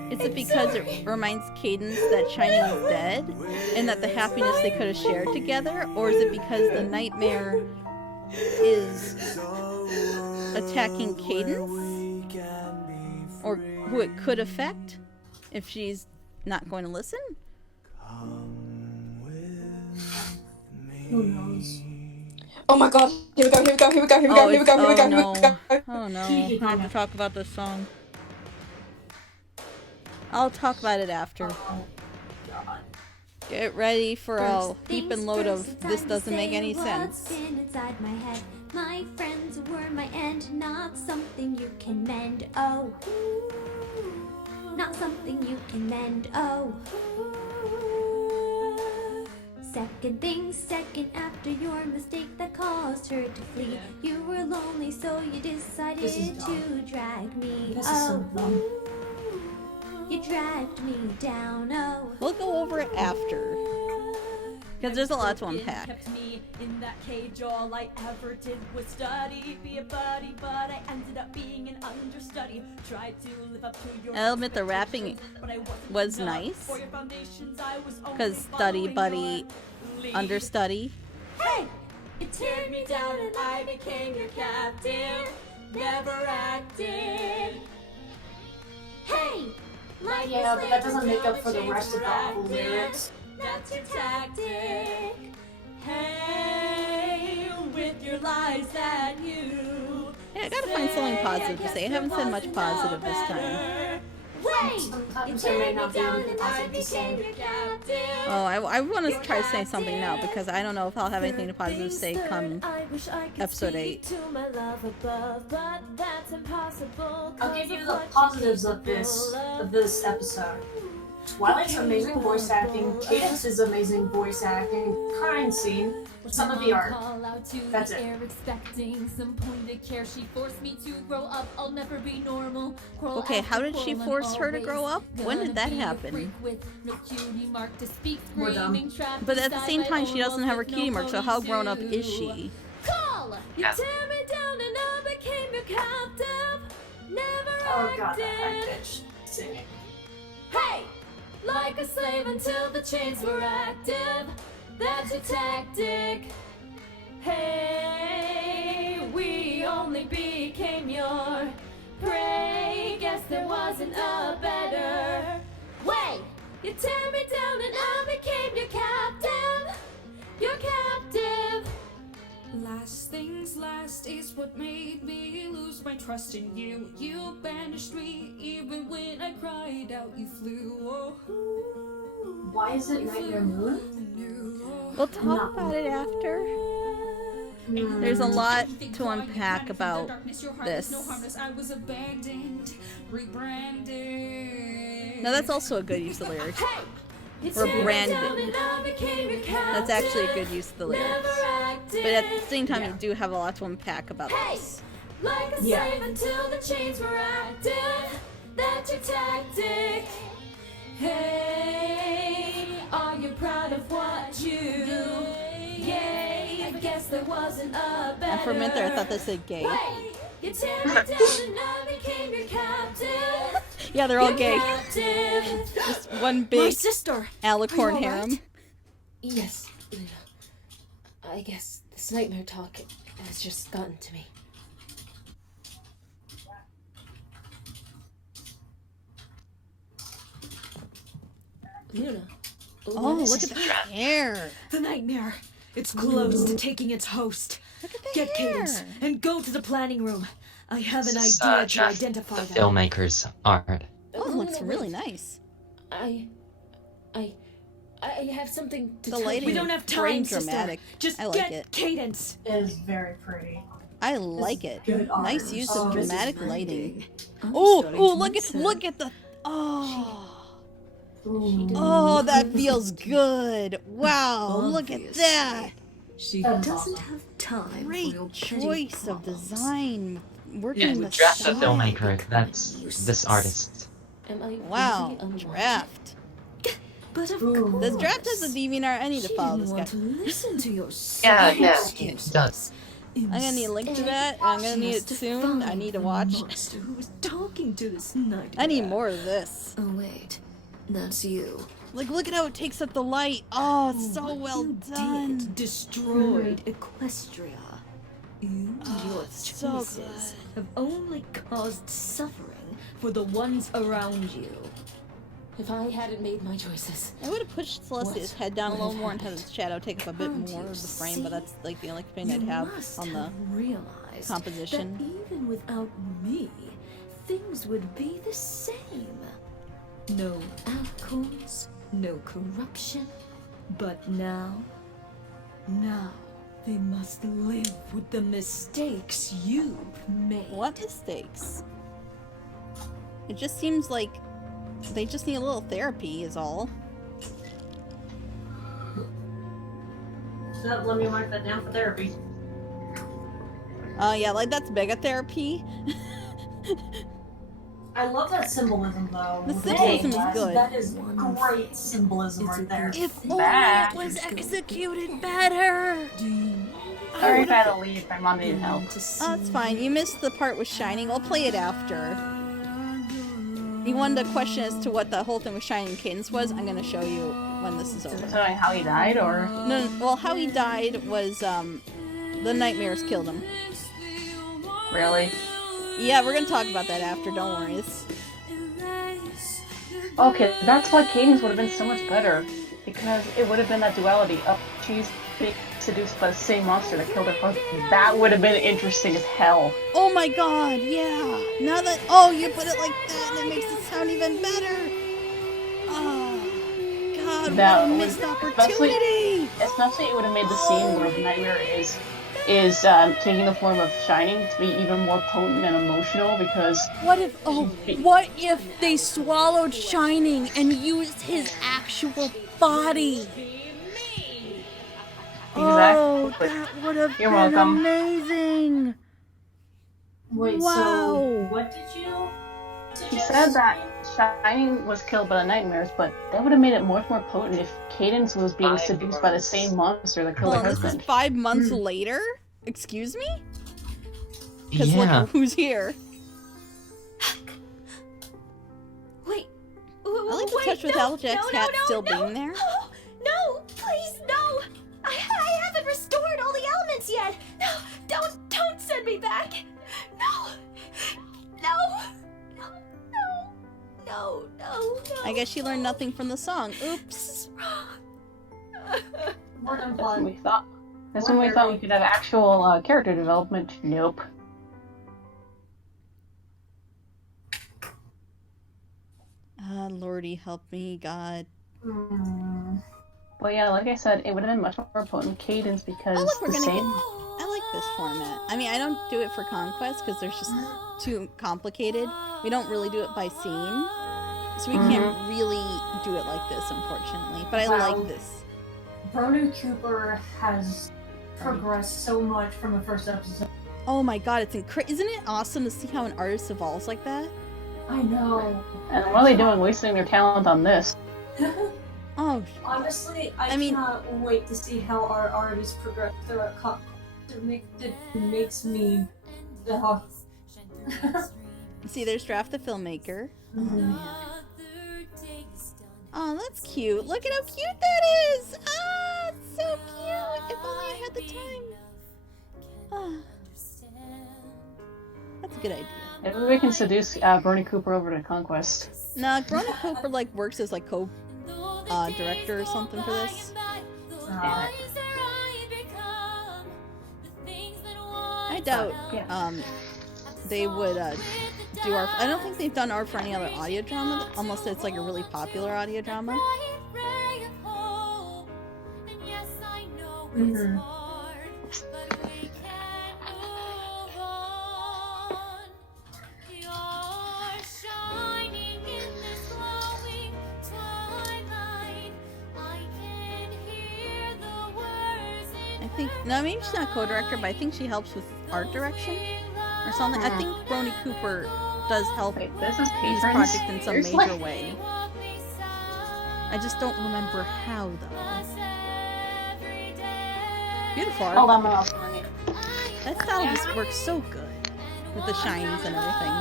Is it because it reminds Cadence that Shining is dead? And that the happiness they could have shared together? Or is it because the nightmare is attacking Cadence? Or who it could affect if she's not going to listen? Who knows? Oh my god, here we go, here we go, here we go, here we go, here we go, here we go, here we go. Oh no, I have to talk about this song. I'll talk about it after. Get ready for a heap and load of this doesn't make any sense. Inside my head, my friends were my end, not something you can mend. Oh, not something you can mend. Oh. Second thing, second after your mistake that caused her to flee. You were lonely, so you decided to drag me. This is so dumb. You dragged me down. Oh. We'll go over it after. Because there's a lot to unpack. Kept me in that cage. All I ever did was study, be a buddy, but I ended up being an understudy. Tried to live up to your I'll admit the rapping was nice. Because study, buddy, understudy. Hey! You teared me down and I became your captain. Never acted. Hey! Like Yeah, but that doesn't make up for the rest of the awful lyrics. That's your tactic. Hey, with your lies that you. Yeah, I gotta find something positive to say. I haven't said much positive this time. Wait! Sometimes there may not be anything positive to say. Oh, I want to try to say something now because I don't know if I'll have anything positive to say come episode 8. I'll give you the positives of this episode. Twilight's amazing voice acting, Cadence's amazing voice acting, crying scene, some of the art. That's it. Okay, how did she force her to grow up? When did that happen? We're dumb. But at the same time, she doesn't have her cutie mark, so how grown up is she? You tear me down and I became your captive. Never Oh god, that acted. high pitch singing. Hey! Like a slave until the chains were active. That's your tactic. Hey, we only became your prey. Guess there wasn't a better way. You tear me down and I became your captive. Your captive. Last things last is what made me lose my trust in you. You banished me even when I cried out. You flew. Oh, Why is it Nightmare Moon? We'll talk about it after. There's a lot to unpack about this. Now that's also a good use of lyrics. Rebranded. That's actually a good use of the lyrics. But at the same time, you do have a lot to unpack about this. Like a slave until the chains were active. That's your tactic. Hey, are you proud of what you do? Yay, I guess there wasn't a better. And for a minute there, I thought they said gay. Wait, you tear me down and I became your captive. Yeah, they're all Your gay. captive. Just one big My sister. alicorn Are you harem. alright? Yes, Luna. I guess this nightmare talk has just gotten to me. Luna, Oh, look at the hair. The nightmare. It's close to taking its host. Look at the Get hair. Cadence and go to the planning room. I have an This is, idea to Jeff, identify the them. filmmaker's art. Oh, it looks really nice. I have something to The tell lighting We you. don't have is very time, sister. dramatic. Just I like get it. Cadence. It is very pretty. I like it. good art. Nice use of Oh, this is dramatic very lighting. I'm Oh, starting oh, to look miss at her. the. Oh, Ooh. oh, that feels good. Wow, look at Obviously. that. She That's doesn't awesome. have time Great for your petty choice of problems. design. Yeah, Working the Draft the style. filmmaker. That's this artist. Am I Wow, really unwanted? draft. But of Ooh. course. This draft has a DeviantArt. I need to She follow didn't this want guy. to listen to your Yeah, silly yeah, excuses. he does. I'm gonna need a link to that. And I'm gonna She need has it to soon. I find need to the watch. monster who was talking to this nightmare. I need more of this. Oh wait, that's you. Like, look at how it takes up the light. Oh, it's so What well you done. Did destroyed Equestria. You and your so choices have only caused suffering for the ones around you. If I hadn't made my choices, I would have pushed Celestia's head down a little more and had its shadow take up a bit more of the frame, but that's like the only thing I'd have on the realized composition. that even without me, things would be the same. No outcomes, no corruption. But now, they must live with the mistakes you've made. What mistakes? It just seems like they just need a little therapy is all. So let me mark that down for therapy. Oh yeah, like that's mega therapy. I love that symbolism though. The symbolism is good. That is great symbolism right there. If only Back. it was executed better. Sorry if I had to leave. My mom needed help. Oh, it's fine. You missed the part with Shining. I'll play it after. You wanted to question as to what the whole thing with Shining Cadence was? I'm gonna show you when this is over. So how he died, or? No, well, how he died was, the nightmares killed him. Really? Yeah, we're gonna talk about that after, don't worry. Okay, that's why Cadence would have been so much better. Because it would have been that duality of she's being seduced by the same monster that killed her husband. That would have been interesting as hell. Oh my god, yeah! Now that, oh, you put it like that, and it makes it sound even better! Oh, god, That what a would- missed opportunity! Especially it would have made the scene where the nightmare is taking the form of Shining to be even more potent and emotional because What if they swallowed Shining and used his actual body? Oh, that would have You're been welcome. amazing! Wait, Wow. so what did you She suggest? said that Shining was killed by the nightmares, but that would have made it much more potent if Cadence was being seduced by the same monster that killed Hold her on, this is husband. 5 months later? Excuse me? Because Yeah. look who's here. Wait. I like the touch with Applejack's hat still being there. No, please, no! I haven't restored all the elements yet! No, don't send me back! No! No! I guess she learned nothing from the song. Oops. More than That's when we fun. thought. That's when we thought we could have actual character development. Nope. Ah, Lordy, help me, God. But yeah, like I said, it would have been much more potent Cadence because Oh, look, we're the gonna same. get. I like this format. I mean, I don't do it for Conquest because there's just too complicated. We don't really do it by scene, so we can't really do it like this, unfortunately. But I Wow. like this. Brony Cooper has progressed so much from the first episode. Oh my God, it's isn't it awesome to see how an artist evolves like that? I know. And what are they doing, wasting their talent on this? Oh, Honestly, I cannot wait to see how our artists progress throughout Conquest. It makes me. see, there's Draft the filmmaker. Oh man. Oh, that's cute. Look at how cute that is. Ah, it's so cute. If only I had the time. Ah. That's a good idea. Maybe we can seduce Bernie Cooper over to Conquest. Nah, Brony Cooper like works as like director or something for this. I doubt they would do art. I don't think they've done art for any other audio drama unless it's like a really popular audio drama. Mm-hmm. I think, no, maybe she's not co-director, but I think she helps with art direction or something. I think Brony Cooper does help this is this Patrons? project in some Seriously? major way. I just don't remember how, though. Beautiful art. Hold on, my mom's calling me. That style just works so good with the shines and everything.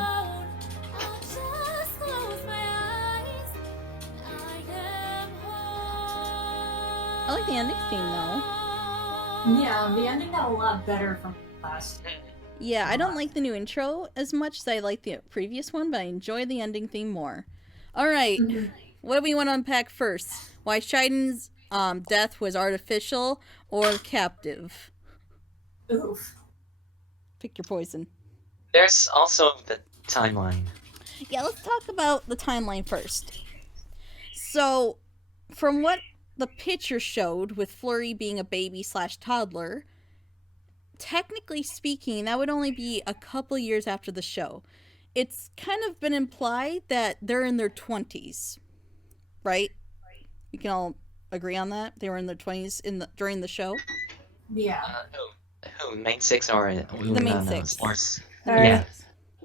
I like the ending theme, though. Yeah, the ending got a lot better from last. Yeah, I don't like the new intro as much as I like the previous one, but I enjoy the ending theme more. Alright, what do we want to unpack first? Why Shaiden's death was artificial or captive? Oof. Pick your poison. There's also the timeline. Yeah, let's talk about the timeline first. So, from what the picture showed, with Flurry being a baby/toddler, technically speaking, that would only be a couple years after the show. It's kind of been implied that they're in their 20s, right? We can all agree on that? They were in their 20s during the show? Yeah. Who? Main six or the main six? Yeah.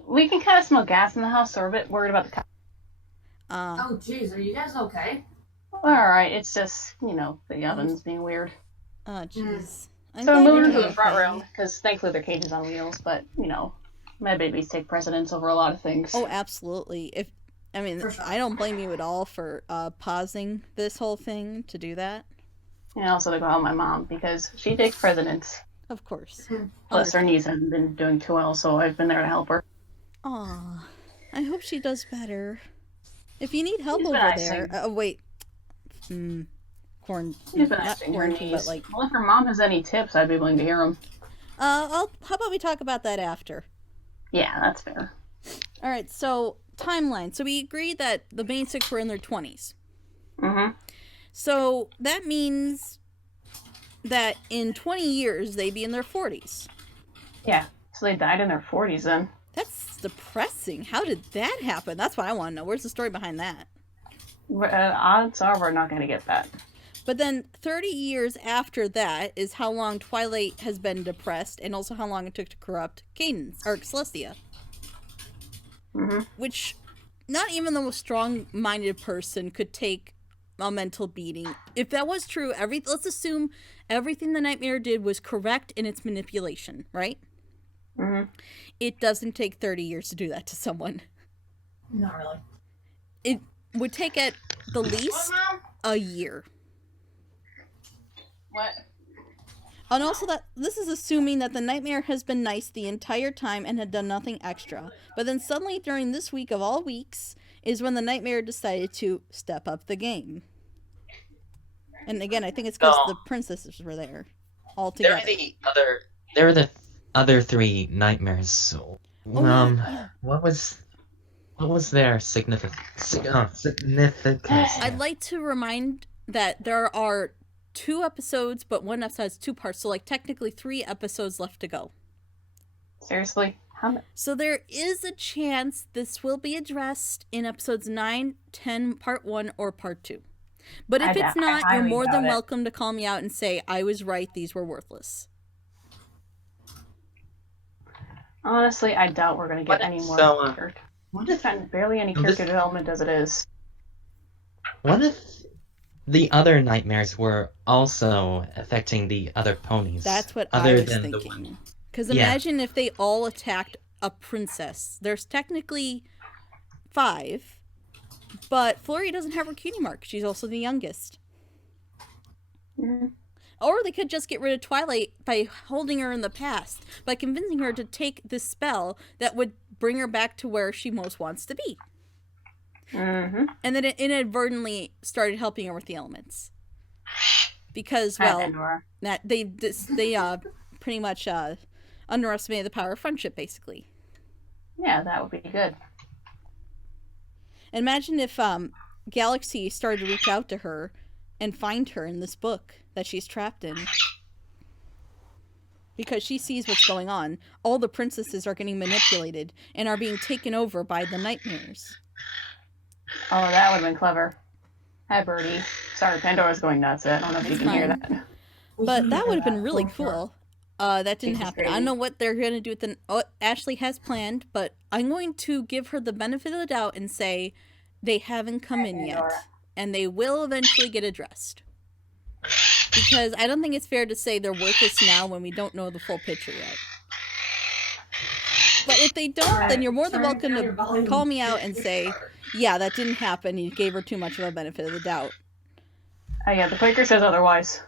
We can kind of smell gas in the house, so we're a bit worried about the Oh, jeez, are you guys okay? Alright, it's just, the oven's being weird. Oh, jeez. So we're moving into the front room, because thankfully their cage is on wheels, but, my babies take precedence over a lot of things. Oh, absolutely. I don't blame you at all for pausing this whole thing to do that. And also to go help my mom, because she takes precedence. Of course. Plus, her knees haven't been doing too well, so I've been there to help her. Aw, I hope she does better. If you need help She's over been there, icing. wait. She's been Not icing her quarantine, knees. but like. Well, if her mom has any tips, I'd be willing to hear them. How about we talk about that after? Yeah, that's fair. All right, so timeline. So we agreed that the main six were in their 20s. Mm-hmm. So that means that in 20 years they'd be in their 40s. Yeah, so they died in their 40s then. That's depressing. How did that happen? That's what I want to know. Where's the story behind that? Odds are we're not going to get that. But then 30 years after that is how long Twilight has been depressed, and also how long it took to corrupt Cadence, or Celestia. Mm-hmm. Which, not even the most strong-minded person could take a mental beating. If that was true, let's assume everything the Nightmare did was correct in its manipulation, right? Mm-hmm. It doesn't take 30 years to do that to someone. Not really. It would take at the least a year. What? And also that this is assuming that the Nightmare has been nice the entire time and had done nothing extra. But then suddenly during this week of all weeks is when the Nightmare decided to step up the game. And again, I think it's because the princesses were there all together. There are the other three nightmares. Yeah. What was their significance? I'd like to remind that there are 2 episodes, but one episode has 2 parts, so like technically 3 episodes left to go. Seriously? So there is a chance this will be addressed in episodes 9, 10, part 1, or part 2. But if it's not, you're more than welcome to call me out and say, I was right, these were worthless. Honestly, I doubt we're going to get any more character. There's barely any character development as it is. What if the other nightmares were also affecting the other ponies? That's what I was thinking. Because imagine if they all attacked a princess. There's technically 5, but Flurry doesn't have her cutie mark. She's also the youngest. Mm-hmm. Or they could just get rid of Twilight by holding her in the past, by convincing her to take this spell that would bring her back to where she most wants to be. Mm-hmm. And then it inadvertently started helping her with the elements. Because, well, that they pretty much underestimated the power of friendship, basically. Yeah, that would be good. Imagine if Galaxy started to reach out to her and find her in this book that she's trapped in. Because she sees what's going on. All the princesses are getting manipulated and are being taken over by the nightmares. Oh, that would have been clever. Hi, Birdie. Sorry, Pandora's going nuts. I don't know if you can hear that. But that would have been really cool. That didn't happen. I don't know what they're going to do with the... Oh, Ashley has planned, but I'm going to give her the benefit of the doubt and say they haven't come in yet. And they will eventually get addressed. Because I don't think it's fair to say they're worthless now when we don't know the full picture yet. But if they don't, then you're more than welcome to call me out and say, yeah, that didn't happen. You gave her too much of a benefit of the doubt. Oh yeah, the Quaker says otherwise.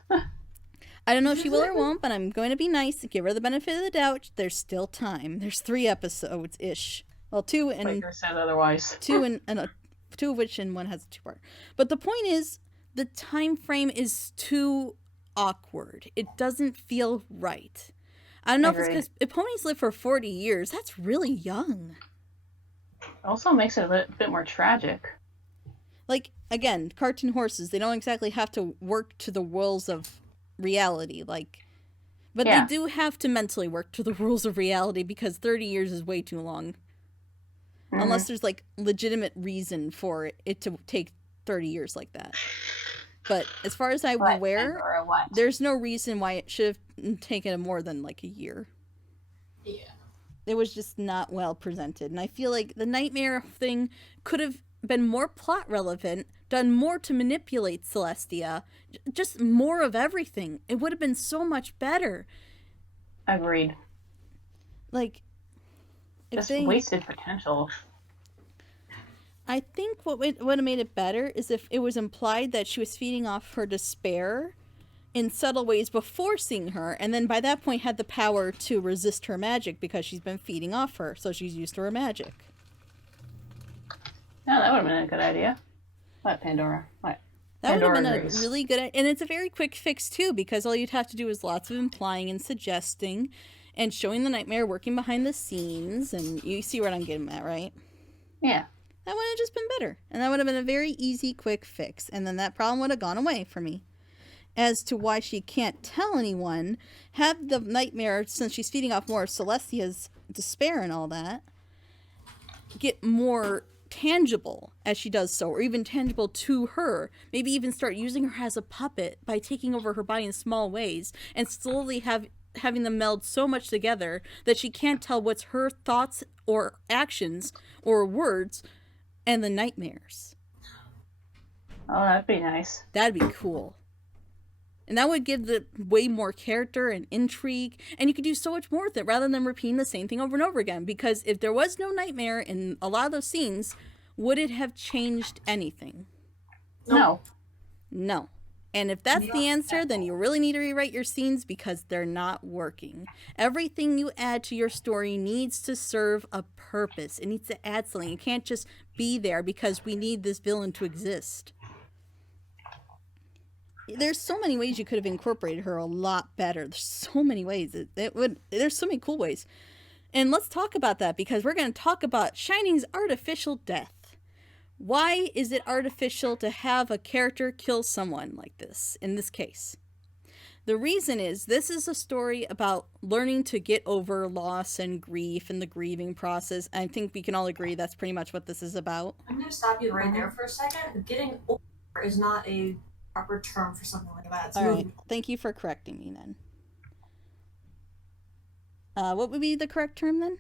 I don't know if she will or won't, but I'm going to be nice and give her the benefit of the doubt. There's still time. There's 3 episodes-ish. Well, 2 and... Quaker says otherwise. 2 and 2 of which and 1 has a 2-part. But the point is, the time frame is too awkward. It doesn't feel right. I don't know if it's because if ponies live for 40 years, that's really young. Also makes it a bit more tragic. Like, again, cartoon horses, they don't exactly have to work to the rules of reality, like, but they do have to mentally work to the rules of reality because 30 years is way too long. Mm-hmm. Unless there's, like, legitimate reason for it to take 30 years like that. But as far as I'm aware, there's no reason why it should have taken more than, like, a year. Yeah. It was just not well presented. And I feel like the nightmare thing could have been more plot relevant, done more to manipulate Celestia, just more of everything. It would have been so much better. Agreed. Like, just wasted potential. I think what would have made it better is if it was implied that she was feeding off her despair in subtle ways before seeing her, and then by that point had the power to resist her magic because she's been feeding off her, so she's used to her magic. No, that would have been a good idea. What, Pandora? What? That would have been a really good... And it's a very quick fix, too, because all you'd have to do is lots of implying and suggesting and showing the nightmare working behind the scenes, and you see what I'm getting at, right? Yeah. That would have just been better. And that would have been a very easy, quick fix. And then that problem would have gone away for me. As to why she can't tell anyone, have the nightmare, since she's feeding off more of Celestia's despair and all that, get more tangible as she does so, or even tangible to her. Maybe even start using her as a puppet by taking over her body in small ways and slowly having them meld so much together that she can't tell what's her thoughts or actions or words and the nightmares. Oh, that'd be nice. That'd be cool. And that would give the way more character and intrigue, and you could do so much more with it rather than repeating the same thing over and over again. Because if there was no nightmare in a lot of those scenes, would it have changed anything? No. No. And if that's the answer, then you really need to rewrite your scenes because they're not working. Everything you add to your story needs to serve a purpose. It needs to add something. It can't just be there because we need this villain to exist. There's so many ways you could have incorporated her a lot better. There's so many ways. There's so many cool ways. And let's talk about that because we're going to talk about Shining's artificial death. Why is it artificial to have a character kill someone like this, in this case? The reason is this is a story about learning to get over loss and grief and the grieving process. I think we can all agree that's pretty much what this is about. I'm going to stop you right there for a second. Getting over is not a proper term for something like that. All right. Thank you for correcting me then. What would be the correct term then?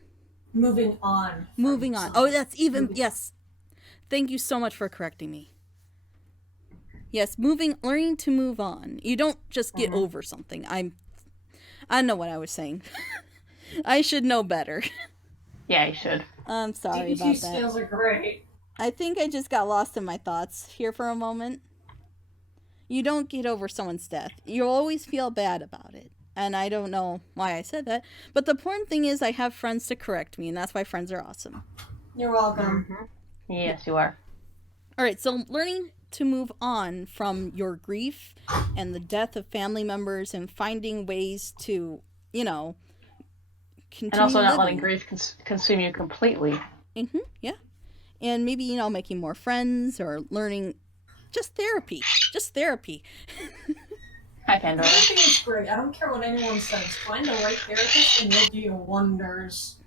Moving on. Moving on. Oh, that's even... Yes. Thank you so much for correcting me. Yes, learning to move on. You don't just get over something. I know what I was saying. I should know better. Yeah, you should. I'm sorry about that. skills are great. I think I just got lost in my thoughts here for a moment. You don't get over someone's death. You'll always feel bad about it. And I don't know why I said that. But the important thing is I have friends to correct me, and that's why friends are awesome. You're welcome. Yes, you are. Alright, so learning to move on from your grief and the death of family members and finding ways to, continue And also not letting living. grief consume you completely. Yeah. And maybe, making more friends or learning just therapy. Just therapy. Hi, Pandora. Therapy is great. I don't care what anyone says. Find the right therapist and they'll do you wonders.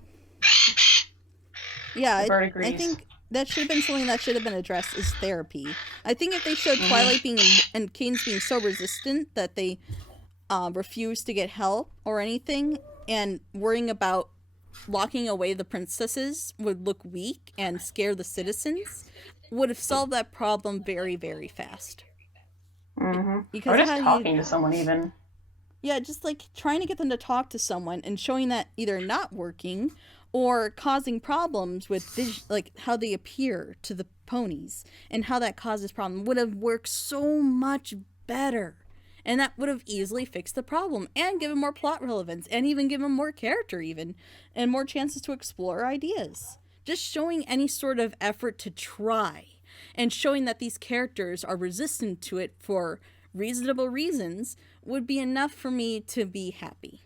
Yeah, I think that should have been something that should have been addressed is therapy. I think if they showed Twilight being and Cadence being so resistant that they refused to get help or anything, and worrying about locking away the princesses would look weak and scare the citizens, would have solved that problem very, very fast. Because or just talking to someone even. Yeah, just like trying to get them to talk to someone and showing that either not working or causing problems with like how they appear to the ponies and how that causes problem would have worked so much better. And that would have easily fixed the problem and given more plot relevance and even given more character even and more chances to explore ideas. Just showing any sort of effort to try and showing that these characters are resistant to it for reasonable reasons would be enough for me to be happy.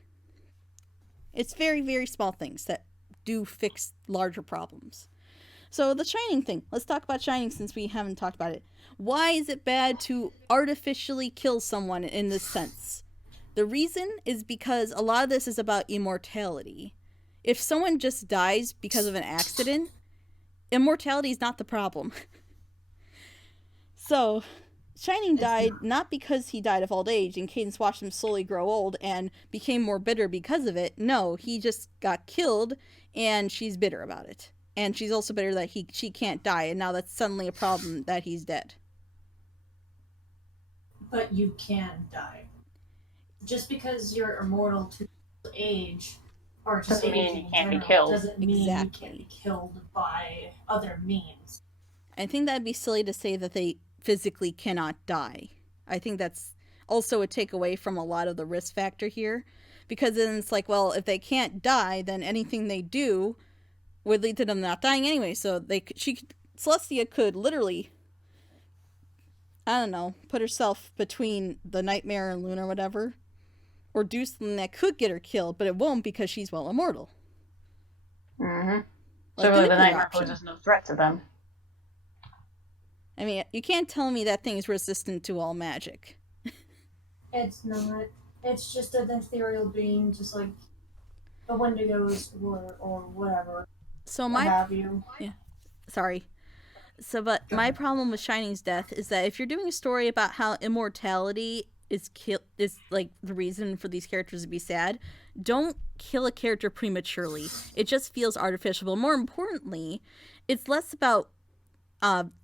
It's very, very small things that do fix larger problems. So the Shining thing. Let's talk about Shining since we haven't talked about it. Why is it bad to artificially kill someone in this sense? The reason is because a lot of this is about immortality. If someone just dies because of an accident, immortality is not the problem. So, Shining died not because he died of old age and Cadence watched him slowly grow old and became more bitter because of it. No, he just got killed and she's bitter about it. And she's also bitter that she can't die, and now that's suddenly a problem that he's dead. But you can die. Just because you're immortal to age, or just doesn't mean you can't be killed. Doesn't mean you can't be killed by other means. I think that'd be silly to say that they physically cannot die. I think that's also a takeaway from a lot of the risk factor here. Because then it's like, well, if they can't die, then anything they do would lead to them not dying anyway. So Celestia could literally, I don't know, put herself between the Nightmare and Luna or whatever. Or do something that could get her killed, but it won't because she's well immortal. Mm-hmm. Like so really the Nightmare poses no threat to them. I mean, you can't tell me that thing's resistant to all magic. It's not. It's just an ethereal being, just like a Wendigos or whatever. So have you? Yeah. Sorry. So, but my problem with Shining's death is that if you're doing a story about how immortality is like the reason for these characters to be sad, don't kill a character prematurely. It just feels artificial. But more importantly, it's less about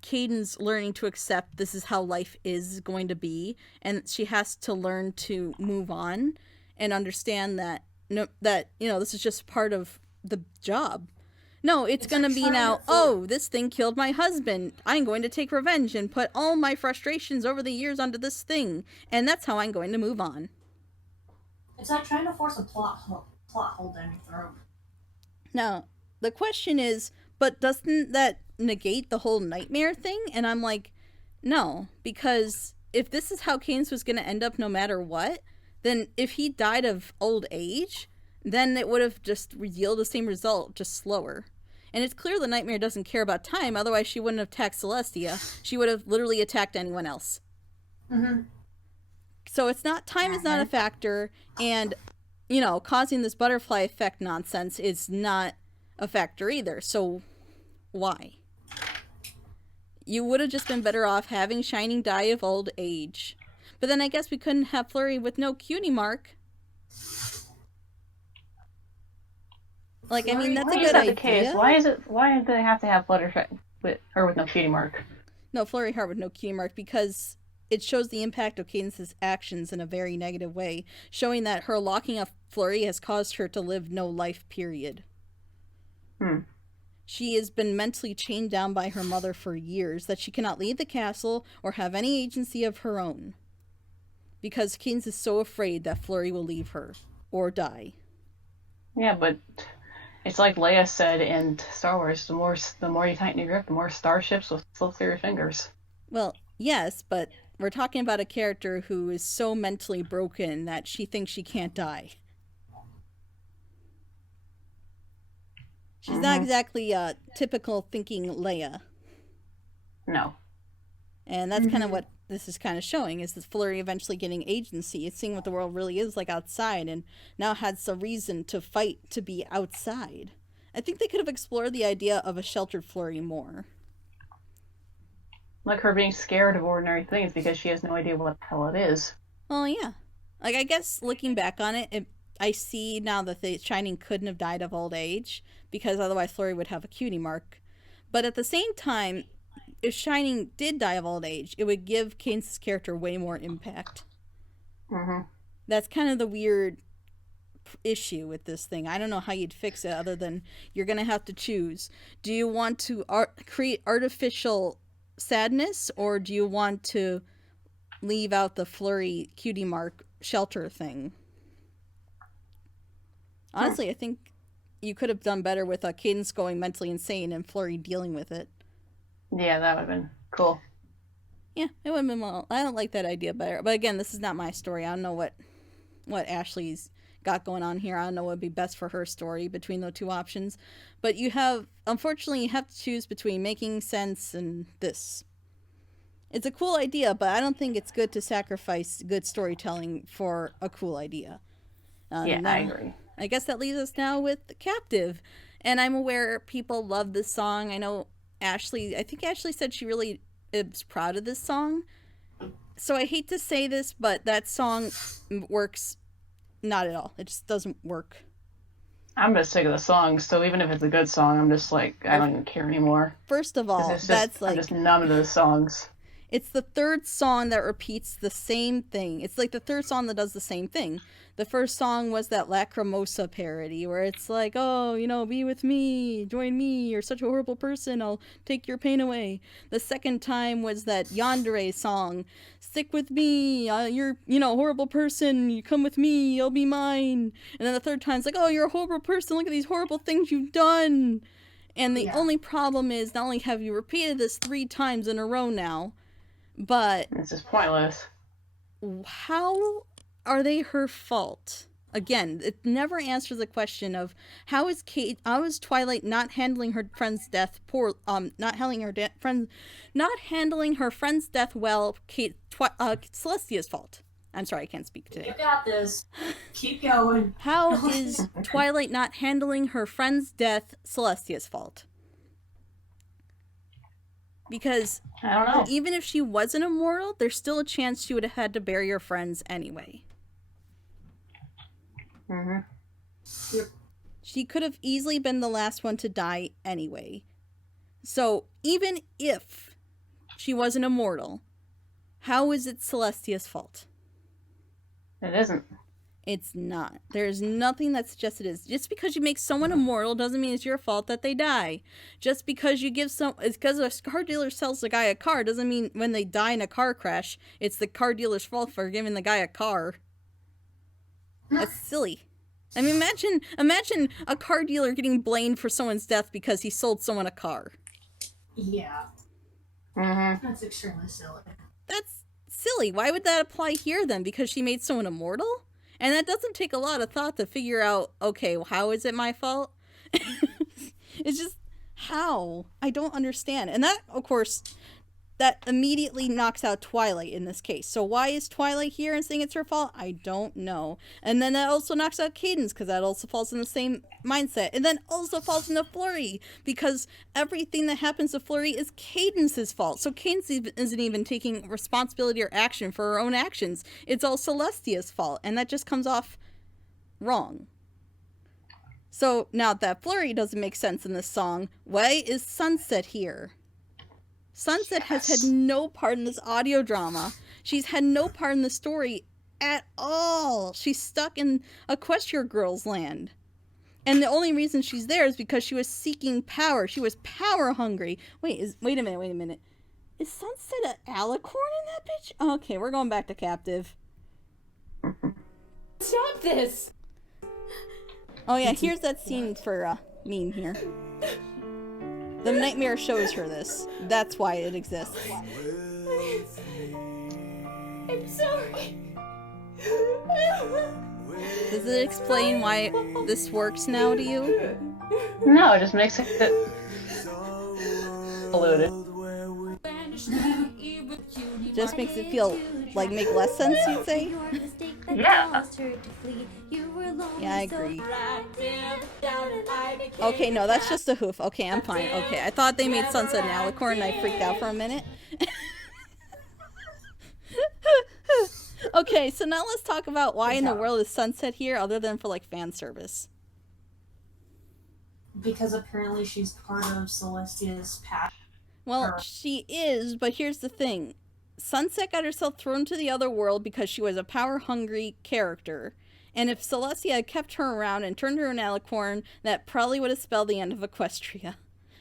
Cadence learning to accept this is how life is going to be, and she has to learn to move on and understand that this is just part of the job. No, it's going to be now, this thing killed my husband. I'm going to take revenge and put all my frustrations over the years onto this thing, and that's how I'm going to move on. It's like trying to force a plot hole down your throat. Now, the question is, but doesn't that negate the whole Nightmare thing? And I'm like, no, because if this is how Cadence was going to end up no matter what, then if he died of old age, then it would have just yielded the same result, just slower. And it's clear the Nightmare doesn't care about time, otherwise she wouldn't have attacked Celestia. She would have literally attacked anyone else. Mm-hmm. So it's not, time is not a factor, and, causing this butterfly effect nonsense is not a factor either. So why? You would have just been better off having Shining die of old age. But then I guess we couldn't have Flurry with no cutie mark. Like, I mean, that's a good idea. The case? Why do they have to have Fluttershy with her with no cutie mark? No, Flurry Heart with no cutie mark, because it shows the impact of Cadence's actions in a very negative way, showing that her locking up Flurry has caused her to live no life, period. She has been mentally chained down by her mother for years, that she cannot leave the castle or have any agency of her own. Because Cadence is so afraid that Flurry will leave her or die. Yeah, but It's like Leia said in Star Wars, the more you tighten your grip, the more starships will slip through your fingers. Well, yes, but we're talking about a character who is so mentally broken that she thinks she can't die. She's not exactly a typical thinking Leia. No. And that's kind of what this is kind of showing, is that Flurry eventually getting agency. It's seeing what the world really is like outside, and now has a reason to fight to be outside. I think they could have explored the idea of a sheltered Flurry more. Like her being scared of ordinary things because she has no idea what the hell it is. Well, yeah. Like, I guess looking back on it, I see now that the Shining couldn't have died of old age, because otherwise Flurry would have a cutie mark. But at the same time, if Shining did die of old age, it would give Cadence's character way more impact. That's kind of the weird issue with this thing. I don't know how you'd fix it other than you're going to have to choose. Do you want to create artificial sadness, or do you want to leave out the Flurry cutie mark shelter thing? Honestly, I think you could have done better with Cadence going mentally insane and Flurry dealing with it. Yeah, that would have been cool. Yeah, it would have been well. I don't like that idea better. But again, this is not my story. I don't know what Ashley's got going on here. I don't know what would be best for her story between the two options. But unfortunately, you have to choose between making sense and this. It's a cool idea, but I don't think it's good to sacrifice good storytelling for a cool idea. Yeah, I agree. I guess that leaves us now with The Captive. And I'm aware people love this song. I know I think Ashley said she really is proud of this song. So I hate to say this, but that song works not at all. It just doesn't work. I'm just sick of the song, so even if it's a good song, I'm just like, I don't even care anymore. First of all, I'm just numb to those songs. It's the third song that repeats the same thing. It's like the third song that does the same thing. The first song was that Lacrimosa parody where it's like, oh, be with me, join me, you're such a horrible person, I'll take your pain away. The second time was that Yandere song, stick with me, you're, a horrible person, you come with me, you'll be mine. And then the third time it's like, oh, you're a horrible person, look at these horrible things you've done. And the only problem is, not only have you repeated this 3 times in a row now, but this is pointless. How are they her fault? Again, it never answers the question of how is Twilight not handling her friend's death not handling her friend's death well, Celestia's fault. I'm sorry, I can't speak today. You got this. Keep going. How is Twilight not handling her friend's death Celestia's fault? Because I don't know. Even if she wasn't immortal, there's still a chance she would have had to bury her friends anyway. She could have easily been the last one to die anyway. So even if she wasn't immortal, how is it Celestia's fault? It isn't. It's not. There's nothing that suggests it is. Just because you make someone immortal doesn't mean it's your fault that they die. Just because you give it's because a car dealer sells the guy a car doesn't mean when they die in a car crash, it's the car dealer's fault for giving the guy a car. That's silly. I mean, imagine a car dealer getting blamed for someone's death because he sold someone a car. Yeah. That's extremely silly. That's silly. Why would that apply here then? Because she made someone immortal? And that doesn't take a lot of thought to figure out, okay, well, how is it my fault? It's just, how? I don't understand. And that, of course, that immediately knocks out Twilight in this case. So why is Twilight here and saying it's her fault? I don't know. And then that also knocks out Cadence, because that also falls in the same mindset. And then also falls into Flurry, because everything that happens to Flurry is Cadence's fault. So Cadence isn't even taking responsibility or action for her own actions. It's all Celestia's fault. And that just comes off wrong. So now that Flurry doesn't make sense in this song, why is Sunset here? Sunset has had no part in this audio drama. She's had no part in the story at all. She's stuck in Equestria Girls land. And the only reason she's there is because she was seeking power. She was power hungry. Wait a minute. Is Sunset an alicorn in that bitch? Okay, we're going back to Captive. Stop this! Oh yeah, here's that scene for mean here. The nightmare shows her this. That's why it exists. I'm sorry. Does it explain why this works now to you? No, it just makes it polluted. Just makes it feel like make less sense, you'd say? Yeah. Yeah, I agree. Okay, no, that's just a hoof. Okay, I'm fine. Okay, I thought they made Sunset and Alicorn and I freaked out for a minute. Okay, so now let's talk about why in the world is Sunset here other than for like fan service. Because apparently she's part of Celestia's past. Well, she is, but here's the thing. Sunset got herself thrown to the other world because she was a power-hungry character. And if Celestia had kept her around and turned her an Alicorn, that probably would have spelled the end of Equestria.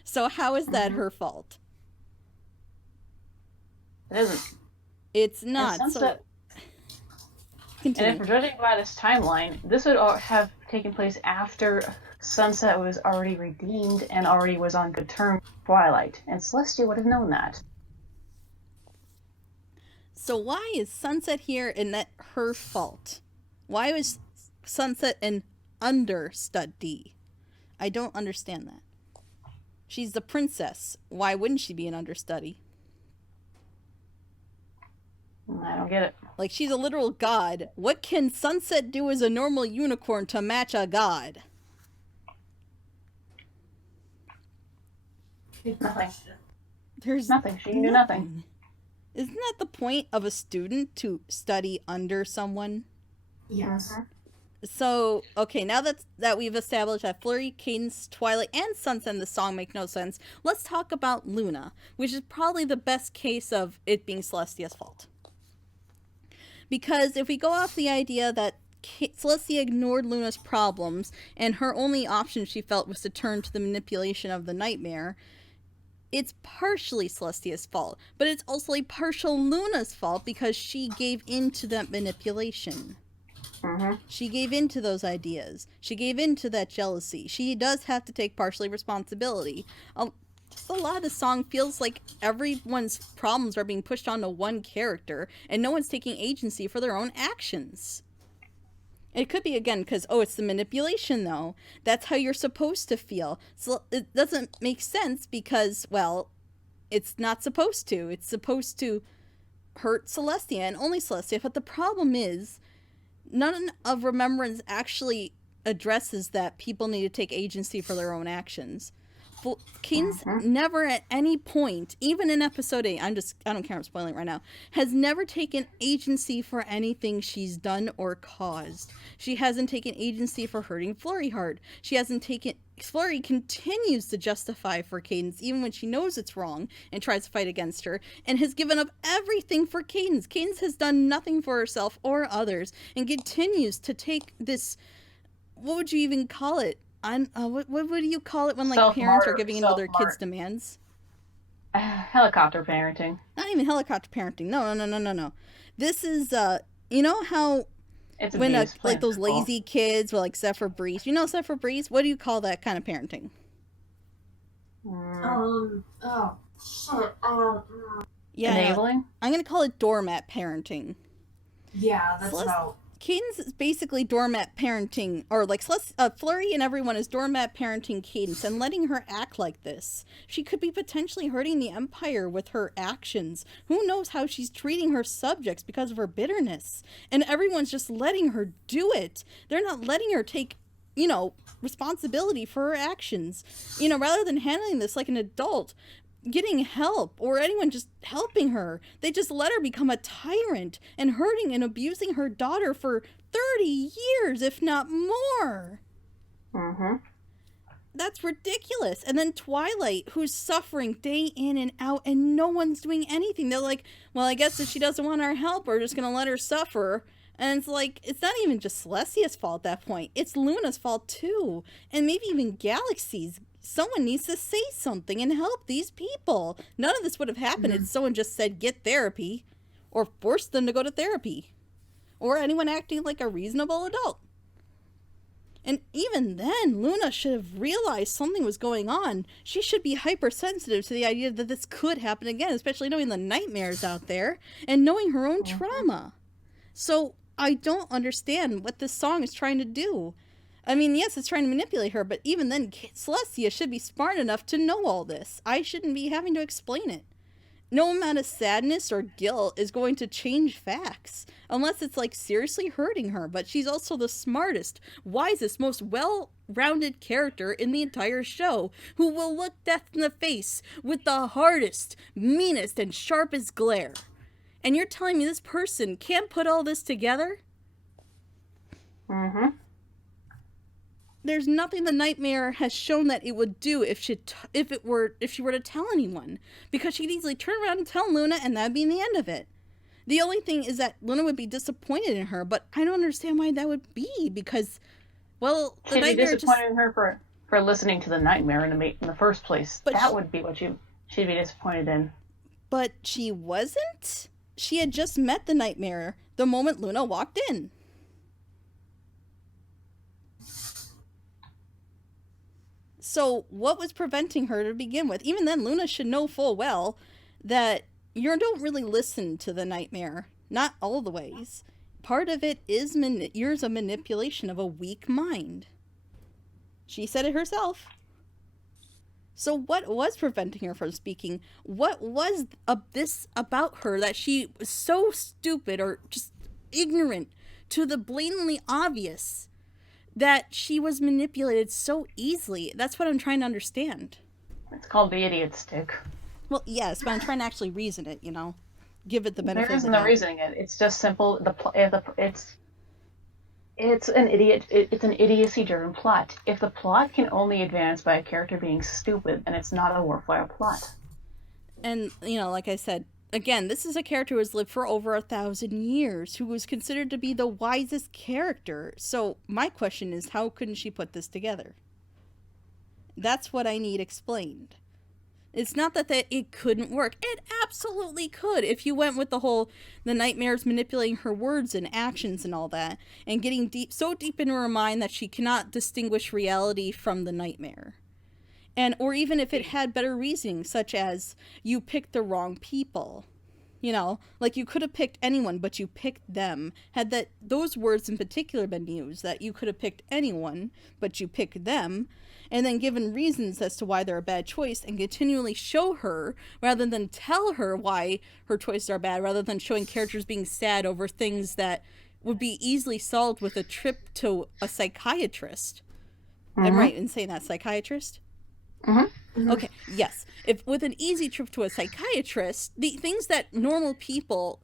So how is that her fault? It isn't. It's not. Sunset, Continue. and if we're judging by this timeline, this would have taken place after Sunset was already redeemed and already was on good terms with Twilight. And Celestia would have known that. So why is Sunset here and that her fault? Why was Sunset an understudy? I don't understand that. She's the princess. Why wouldn't she be an understudy? I don't get it. Like, she's a literal god. What can Sunset do as a normal unicorn to match a god? Nothing. There's nothing. She can do nothing. Isn't that the point of a student, to study under someone? Yes. So, okay, now that we've established that Flurry, Cadence, Twilight, and Sunset in the song make no sense, let's talk about Luna, which is probably the best case of it being Celestia's fault. Because if we go off the idea that Celestia ignored Luna's problems, and her only option she felt was to turn to the manipulation of the nightmare, it's partially Celestia's fault, but it's also a partial Luna's fault because she gave in to that manipulation. She gave in to those ideas. She gave in to that jealousy. She does have to take partially responsibility. Just a lot of the song feels like everyone's problems are being pushed onto one character, and no one's taking agency for their own actions. It could be, again, because, oh, it's the manipulation, though. That's how you're supposed to feel. So it doesn't make sense because, well, it's not supposed to. It's supposed to hurt Celestia, and only Celestia. But the problem is, none of Remembrance actually addresses that people need to take agency for their own actions. Cadence never at any point, even in episode 8, I don't care, I'm spoiling it right now, has never taken agency for anything she's done or caused. She hasn't taken agency for hurting Flurry hard. Flurry continues to justify for Cadence even when she knows it's wrong and tries to fight against her, and has given up everything for Cadence. Cadence has done nothing for herself or others and continues to take this, what would you even call it? What do you call it when like parents are giving in to their kids' demands? Helicopter parenting. Not even helicopter parenting. No. This is you know how it's when like those lazy kids with like Zephyr Breeze. You know Zephyr Breeze? What do you call that kind of parenting? Oh shit. Yeah, enabling. I'm gonna call it doormat parenting. Yeah, that's about. Cadence is basically doormat parenting, or like Flurry and everyone is doormat parenting Cadence and letting her act like this. She could be potentially hurting the Empire with her actions. Who knows how she's treating her subjects because of her bitterness. And everyone's just letting her do it. They're not letting her take, responsibility for her actions. Rather than handling this like an adult, getting help, or anyone just helping her, they just let her become a tyrant and hurting and abusing her daughter for 30 years, if not more. That's ridiculous. And then Twilight, who's suffering day in and out, and no one's doing anything. They're like, well, I guess if she doesn't want our help, we're just gonna let her suffer. And it's like, it's not even just Celestia's fault at that point. It's Luna's fault too. And maybe even Galaxy's. Someone needs to say something and help these people. None of this would have happened if someone just said, get therapy, or forced them to go to therapy, or anyone acting like a reasonable adult. And even then, Luna should have realized something was going on. She should be hypersensitive to the idea that this could happen again, especially knowing the nightmares out there and knowing her own trauma. So I don't understand what this song is trying to do. I mean, yes, it's trying to manipulate her, but even then, Celestia should be smart enough to know all this. I shouldn't be having to explain it. No amount of sadness or guilt is going to change facts, unless it's like seriously hurting her, but she's also the smartest, wisest, most well-rounded character in the entire show, who will look death in the face with the hardest, meanest, and sharpest glare. And you're telling me this person can't put all this together? Mm-hmm. There's nothing the nightmare has shown that it would do if she were to tell anyone, because she could easily turn around and tell Luna, and that'd be the end of it. The only thing is that Luna would be disappointed in her, but I don't understand why that would be, because, well, the She'd be nightmare disappointed in her for listening to the nightmare in the first place. But that would be what she'd be disappointed in. But she wasn't. She had just met the nightmare the moment Luna walked in. So what was preventing her to begin with? Even then, Luna should know full well that you don't really listen to the nightmare. Not all the ways. Part of it is years of manipulation of a weak mind. She said it herself. So what was preventing her from speaking? What was this about her that she was so stupid or just ignorant to the blatantly obvious that she was manipulated so easily? That's what I'm trying to understand. It's called the idiot stick. Well, yes, but I'm trying to actually reason it, give it the benefit of the doubt. There isn't no reasoning it. It's just simple. It's an idiocy-driven plot. If the plot can only advance by a character being stupid, then it's not a worthwhile plot. And, like I said, again, this is a character who has lived for over 1,000 years, who was considered to be the wisest character. So my question is, how couldn't she put this together? That's what I need explained. It's not that it couldn't work. It absolutely could. If you went with the nightmares manipulating her words and actions and all that, and getting so deep into her mind that she cannot distinguish reality from the nightmare. Or even if it had better reasoning, such as you picked the wrong people. Like you could have picked anyone, but you picked them. Had those words in particular been used, that you could have picked anyone, but you picked them, and then given reasons as to why they're a bad choice, and continually show her, rather than tell her why her choices are bad, rather than showing characters being sad over things that would be easily solved with a trip to a psychiatrist. Mm-hmm. I'm right in saying that, psychiatrist? Mm-hmm. Okay, yes. If with an easy trip to a psychiatrist, the things that normal people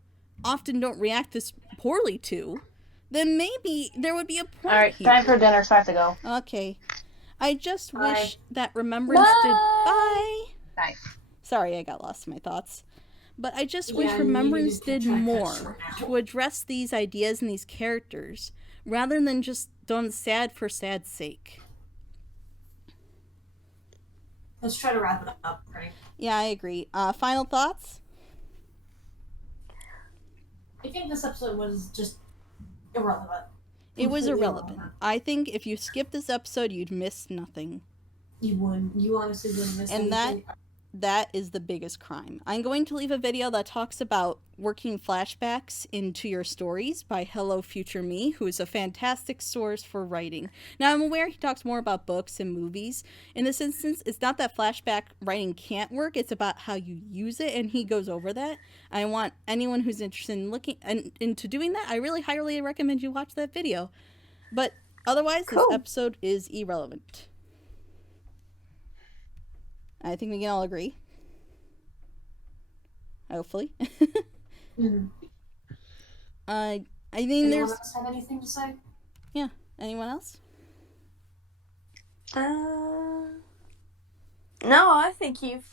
often don't react this poorly to, then maybe there would be a point. All right, here. time for dinner. It's time to go. Okay. I just wish that Remembrance did... Bye! Sorry, I got lost in my thoughts. But I just wish Remembrance did more to address these ideas and these characters, rather than just done sad for sad's sake. Let's try to wrap it up, right? Yeah, I agree. Final thoughts? I think this episode was just irrelevant. It was irrelevant. I think if you skipped this episode, you'd miss nothing. You would. You honestly wouldn't miss anything. And that is the biggest crime. I'm going to leave a video that talks about working flashbacks into your stories by Hello Future Me, who is a fantastic source for writing. Now, I'm aware he talks more about books and movies. In this instance, it's not that flashback writing can't work, it's about how you use it, and he goes over that. I want anyone who's interested in looking into doing that, I really highly recommend you watch that video. But otherwise, This episode is irrelevant. I think we can all agree. Hopefully. Mm-hmm. I mean, Anyone there's... else have anything to say? Yeah. Anyone else? No, I think you've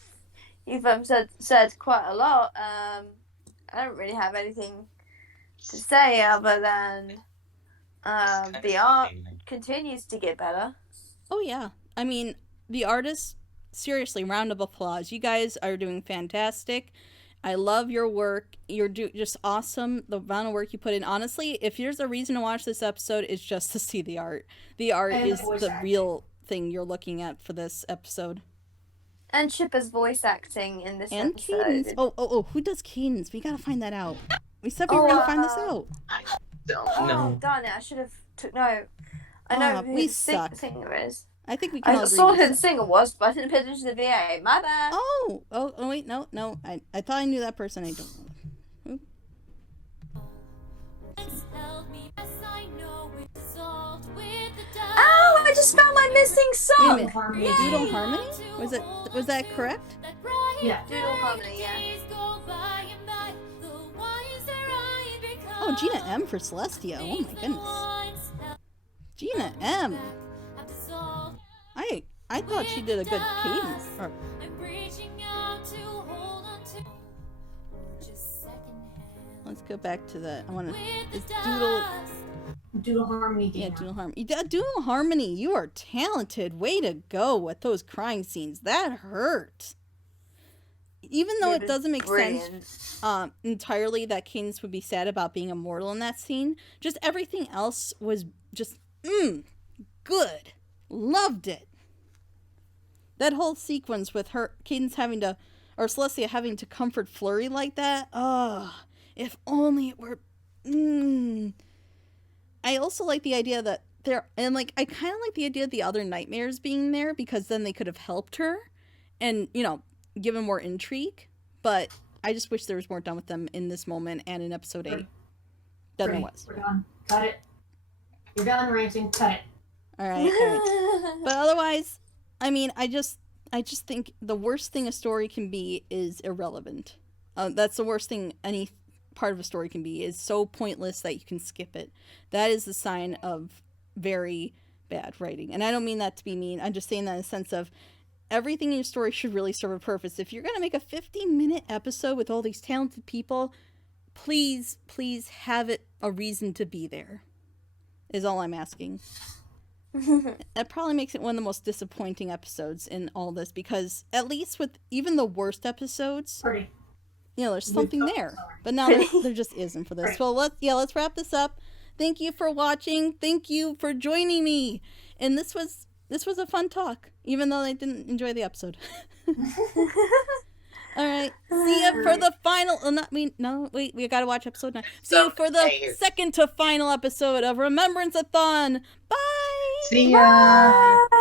said quite a lot. I don't really have anything to say other than the art continues to get better. Oh yeah. I mean, the artists, seriously, round of applause. You guys are doing fantastic. I love your work. You're just awesome. The amount of work you put in. Honestly, if there's a reason to watch this episode, it's just to see the art. The art And is voice the acting. real thing you're looking at for this episode. And Chipper's voice acting in this And episode. Cadence. Oh, who does Cadence? We gotta find that out. We said we were gonna find this out. No. Darn it, I should have took note. I know who we the suck. singer is. I think we can all I agree saw we who the suck. singer was, but I didn't pay attention to the VA. My bad. Oh, wait, no. I thought I knew that person. I don't know. Oop. Oh, I just found my missing song. Wait a minute. Doodle Harmony? Was that correct? Yeah. Doodle Harmony, yeah. Oh, Gina M for Celestia. Oh my goodness. Gina M. I thought she did a good cadence. Let's go back to the. It's Doodle Harmony. Yeah, Doodle Harmony. Doodle Harmony, you are talented. Way to go with those crying scenes. That hurt. Even though it doesn't make sense entirely that Cadence would be sad about being immortal in that scene, just everything else was just good. Loved it. That whole sequence with Cadence having to, or Celestia having to comfort Flurry like that. If only it were. I also like the idea that I kind of like the idea of the other nightmares being there because then they could have helped her, and given more intrigue. But I just wish there was more done with them in this moment and in episode 8 than there was. We're done. Cut it. You're done ranting. Cut it. All right. But otherwise, I mean, I just think the worst thing a story can be is irrelevant. That's the worst thing any part of a story can be, is so pointless that you can skip it. That is the sign of very bad writing. And I don't mean that to be mean. I'm just saying that in the sense of everything in your story should really serve a purpose. If you're going to make a 50-minute episode with all these talented people, please have it a reason to be there, is all I'm asking. That probably makes it one of the most disappointing episodes in all this, because at least with even the worst episodes, there's something there. But now there just isn't for this. So let's wrap this up. Thank you for watching. Thank you for joining me. And this was a fun talk, even though I didn't enjoy the episode. All right. See you for the final. We gotta watch episode 9. See you for the second to final episode of Remembranceathon. Bye. See ya. Bye.